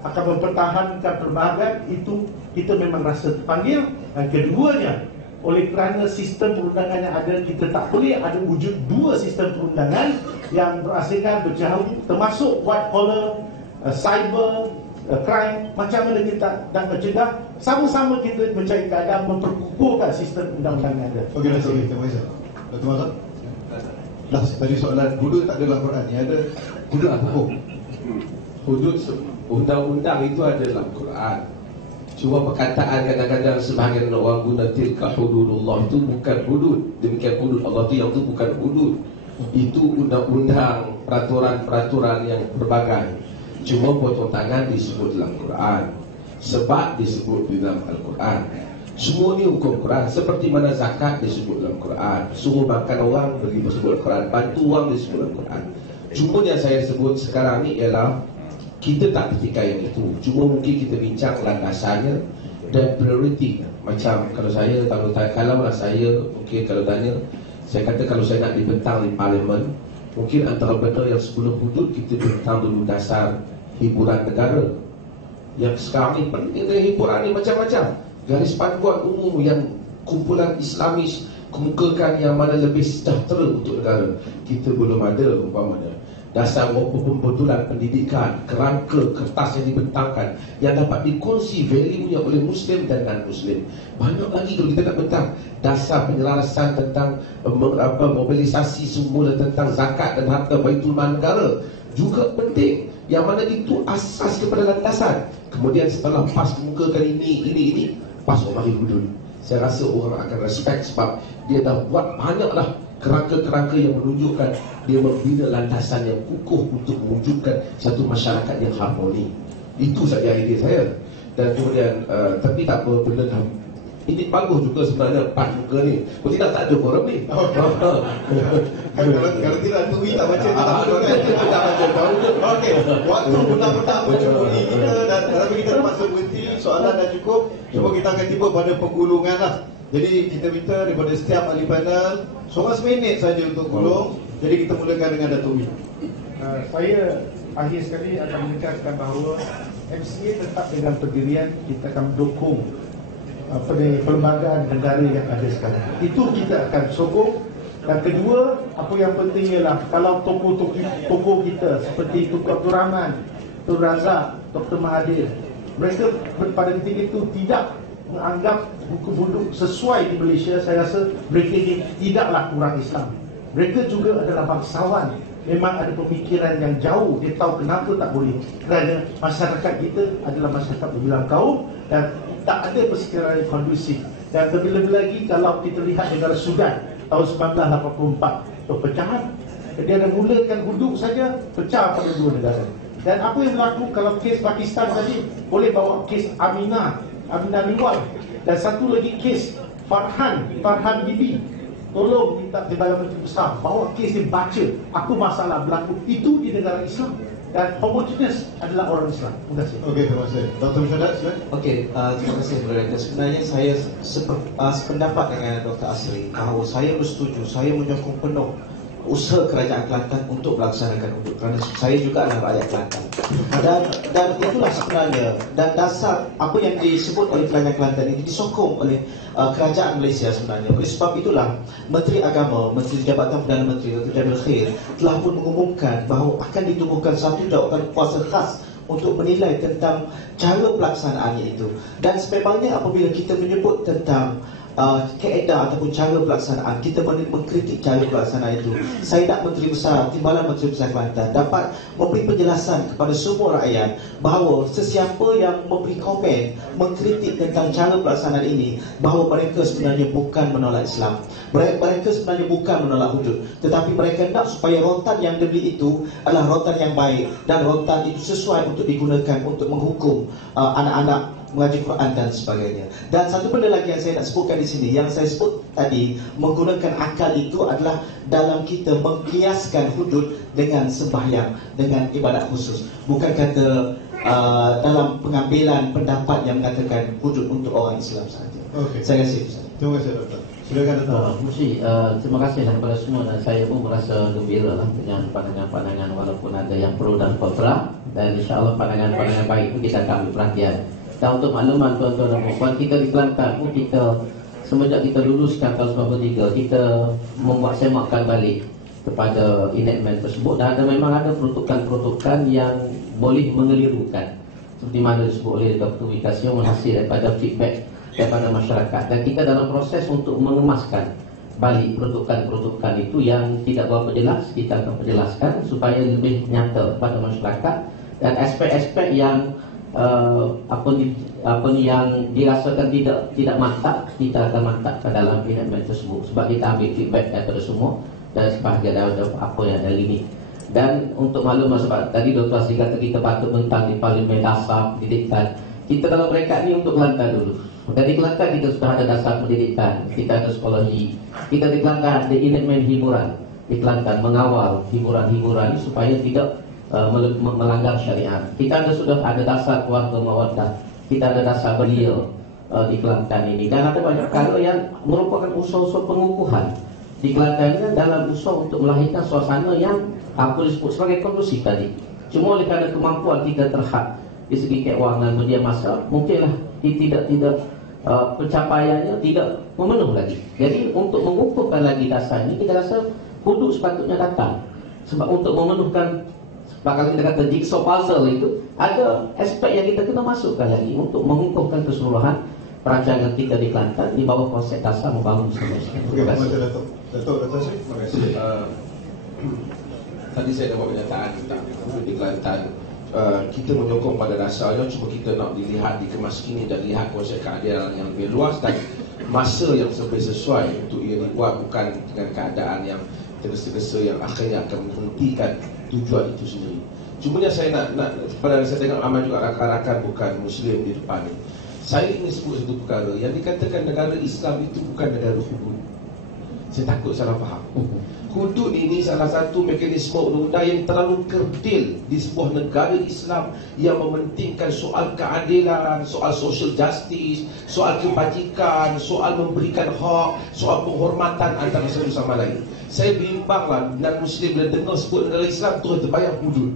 akan mempertahankan perbahagian itu, kita memang rasa terpanggil. Dan keduanya, oleh kerana sistem perundangan yang ada, kita tak boleh ada wujud dua sistem perundangan yang berasingkan berjauh, termasuk white collar, cyber crime. Macam mana kita nak mencegah, sama-sama kita mencari keadaan memperkukuhkan sistem undang-undang yang ada. Okey, terima kasih. Dr. Mazhar. Dah tadi soalan hudud tak ada dalam Quran, ni ada hudud hukum. Hudud undang-undang itu ada dalam Quran. Cuma perkataan kadang-kadang sebahagian orang guna tilka hududullah, itu bukan hudud. Demikian hudud Allah itu bukan hudud. Itu undang-undang, peraturan-peraturan yang berbagai. Cuma potong tangan disebut dalam Quran, sebab disebut di dalam Al-Quran. Semua ni hukum Quran. Seperti mana zakat disebut dalam Quran, suruh makan orang disebut dalam Quran, bantu orang disebut dalam Quran. Cuma yang saya sebut sekarang ni ialah kita tak ketika yang itu. Cuma mungkin kita bincang landasannya dan prioriti. Macam kalau saya, kalaulah saya mungkin kalau tanya, saya kata kalau saya nak dibentang di parlimen, mungkin antara benda yang sebelum hudud kita bentang dulu dasar hiburan negara. Yang sekarang ni penting hiburan ni macam-macam. Garis panduan umum yang kumpulan Islamis kemukakan yang mana lebih sejahtera untuk negara, kita belum ada. Umpamanya dasar pembetulan pendidikan, kerangka kertas yang dibentangkan yang dapat dikongsi value-nya oleh Muslim dan non-Muslim. Banyak lagi kalau kita nak bentang dasar penyelarasan tentang mobilisasi semula tentang zakat dan harta baitul mal negara juga penting, yang mana itu asas kepada landasan. Kemudian setelah PAS kemukakan ini PAS bagi hudud. Saya rasa orang akan respect sebab dia dah buat banyaklah kerangka-kerangka yang menunjukkan dia membina landasan yang kukuh untuk mewujudkan satu masyarakat yang harmoni. Itu saja idea saya. Dan kemudian tapi tak apa, benda dah ini bagus juga sebenarnya PAS muka ni. Kalau tidak tak ada forum ni. Kalau tidak TUI tak baca, tak baca. Okey, waktu benar-benar mencuri kita dan tapi kita terpaksa berhenti. Soalan dah cukup. Cuma kita akan tiba pada penggulungan lah. Jadi kita minta daripada setiap ahli panel seorang seminit saja untuk gulung. Jadi kita mulakan dengan Datuk Wee. Saya akhir sekali akan menekankan bahawa MCA tetap dengan pendirian kita akan mendukung perlembagaan negara yang ada sekarang. Itu kita akan sokong. Dan kedua, apa yang penting ialah kalau tokoh kita seperti Tun Abdul Rahman, Tun Razak, Dr. Mahathir, mereka pada ketika itu tidak menganggap hukum hudud sesuai di Malaysia, saya rasa mereka ini tidaklah kurang Islam. Mereka juga adalah bangsawan, memang ada pemikiran yang jauh. Dia tahu kenapa tak boleh, kerana masyarakat kita adalah masyarakat berbilang kaum dan tak ada persekitaran yang kondusif. Dan terlebih lagi kalau kita lihat negara Sudan tahun 1984, perpecahan, dia dah mulakan hudud saja pecah pada dua negara. Dan apa yang berlaku kalau kes Pakistan tadi, boleh bawa kes Aminah Liwal, dan satu lagi kes Farhan Bibi. Tolong minta Timbalan Menteri Besar bawa kes dia, baca apa masalah berlaku itu di negara Islam, dan homogeneous adalah orang Islam. Terima kasih. Okey, terima kasih. Dr. Musyadat, silakan. Okey, terima kasih Moderator. Sebenarnya saya sependapat dengan Dr. Asri bahawa saya bersetuju, saya menyokong penuh usaha kerajaan Kelantan untuk melaksanakan hudud, kerana saya juga adalah rakyat Kelantan. Dan itulah sebenarnya, dan dasar apa yang disebut oleh kerajaan Kelantan ini disokong oleh kerajaan Malaysia sebenarnya. Oleh sebab itulah Menteri Agama, Menteri Jabatan Perdana Menteri Dr. Jamil Khair telah pun mengumumkan bahawa akan ditubuhkan satu jawatan kuasa khas untuk menilai tentang cara pelaksanaannya itu. Dan sememangnya apabila kita menyebut tentang kaedah ataupun cara pelaksanaan, kita mengkritik cara pelaksanaan itu. Saya nak Menteri Besar, Timbalan Menteri Besar Kelantan dapat memberi penjelasan kepada semua rakyat bahawa sesiapa yang memberi komen, mengkritik tentang cara pelaksanaan ini, bahawa mereka sebenarnya bukan menolak Islam, mereka sebenarnya bukan menolak hudud, tetapi mereka nak supaya rotan yang dibeli itu adalah rotan yang baik, dan rotan itu sesuai untuk digunakan untuk menghukum anak-anak mengaji Quran dan sebagainya. Dan satu benda lagi yang saya nak sebutkan di sini, yang saya sebut tadi, menggunakan akal itu adalah dalam kita mengkiaskan hudud dengan sembahyang, dengan ibadat khusus. Bukan kata dalam pengambilan pendapat yang mengatakan hudud untuk orang Islam sahaja. Okey. Saya kasih. Terima kasih Doktor. Silakan Doktor. Terima kasih kepada semua, dan saya pun merasa gembira lah dengan pandangan-pandangan walaupun ada yang pro dan kontra, dan insya-Allah pandangan-pandangan baik itu kita akan ambil perhatian. Dan untuk makluman tuan-tuan dan puan, kita di Kelantan pun semenjak kita luluskan tahun 93, kita membuat semakkan balik kepada enactment tersebut, dan memang ada peruntukan-peruntukan yang boleh mengelirukan, seperti mana disebut oleh Dr. Wikasio, menghasil daripada feedback daripada masyarakat, dan kita dalam proses untuk mengemaskan balik peruntukan-peruntukan itu yang tidak berapa jelas. Kita akan perjelaskan supaya lebih nyata kepada masyarakat, dan aspek-aspek yang yang dirasakan tidak mantap, kita akan mantapkan dalam enactment tersebut, sebab kita ambil feedback daripada semua dan sebahagian daripada apa yang ada limit. Dan untuk makluman, sebab tadi Dr. Asri kata kita patut mentang di Parlimen dasar pendidikan, kita dalam mereka ni untuk Kelantan dulu. Dan di Kelantan kita sudah ada dasar pendidikan, kita ada psikologi, kita di Kelantan ada enactment hiburan, di Kelantan mengawal hiburan-hiburan supaya tidak melanggar syariat. Kita sudah ada dasar keluarga mawaddah, kita ada dasar belia di Kelantan ini, dan ada banyak perkara yang merupakan usaha-usaha pengukuhan di Kelantan ini dalam usaha untuk melahirkan suasana yang apa disebut sebagai kondusif tadi. Cuma oleh kerana kemampuan kita terhad di segi keuangan media masa, mungkinlah tidak pencapaiannya tidak memenuh lagi. Jadi untuk mengukuhkan lagi dasar ini, kita rasa hudud sepatutnya datang, sebab untuk memenuhkan, kalau kita kata jigsaw puzzle itu, ada aspek yang kita kena masukkan lagi untuk mengukuhkan keseluruhan perancangan kita di Kelantan di bawah konsep dasar membangun Islam. Terima kasih Datuk Sri. Terima kasih. Tadi saya dah buat pernyataan tentang di Kelantan. Kita menyokong pada dasarnya, cuma kita nak dilihat, dikemas kini dan lihat konsep keadilan yang lebih luas dan masa yang sesuai untuk ia dibuat, bukan dengan keadaan yang tergesa-gesa yang akhirnya akan menghentikan tujuan itu sendiri. Cuma yang saya nak pada saya tengok ramai juga rakan-rakan bukan Muslim di depan ni. Saya ingin sebut satu perkara, yang dikatakan negara Islam itu bukan negara hudud. Saya takut salah faham. Hudud ini salah satu mekanisme undang-undang yang terlalu kerdil di sebuah negara Islam yang mementingkan soal keadilan, soal social justice, soal kebajikan, soal memberikan hak, soal penghormatan antara satu sama lain. Saya bimbanglah non-Muslim bila dengar sebut negara Islam terus terbayang hudud.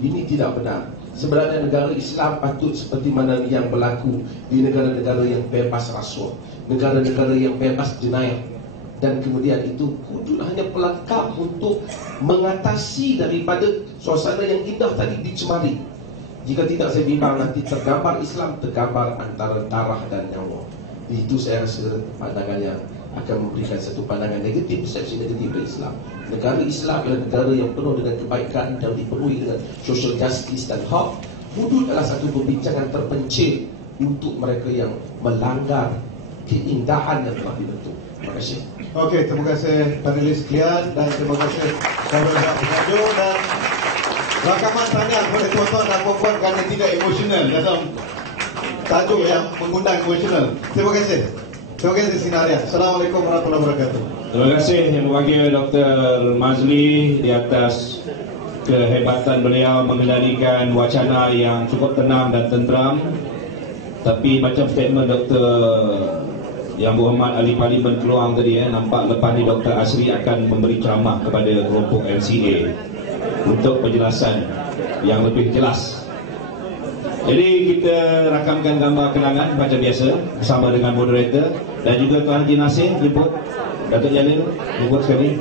Ini tidak benar. Sebenarnya negara Islam patut seperti mana yang berlaku di negara-negara yang bebas rasuah, negara-negara yang bebas jenayah. Dan kemudian itu hudud hanya pelengkap untuk mengatasi daripada suasana yang indah tadi dicemari. Jika tidak, saya bimbang nanti tergambar Islam, tergambar antara darah dan nyawa. Itu saya rasa pandangan yang akan memberikan satu pandangan negatif, persepsi negatif dari Islam. Negara Islam adalah negara yang penuh dengan kebaikan dan dipenuhi dengan social justice dan hak. Hudud adalah satu perbincangan terpencil untuk mereka yang melanggar keindahan yang telah dibentuk. Terima kasih. Okey, terima kasih panelis sekalian dan terima kasih sahabat pengajar dan rakaman tangan oleh tuan-tuan dan puan-puan kerana tidak emosional dalam tajuk yang mengundang emosional. Terima kasih. Terima kasih Sinaria. Assalamualaikum warahmatullahi wabarakatuh. Terima kasih Yang Berbahagia Dr. Mazli di atas kehebatan beliau mengendalikan wacana yang cukup tenang dan tenteram. Tapi macam statement Dr. Yang Berhormat Ahli Parlimen Keluang tadi, nampak lepas ni Dr. Asri akan memberi ceramah kepada kelompok MCA untuk penjelasan yang lebih jelas. Jadi kita rakamkan gambar kenangan macam biasa bersama dengan moderator dan juga Tuan Haji Nasir jemput Datuk Jalil jemput sekali.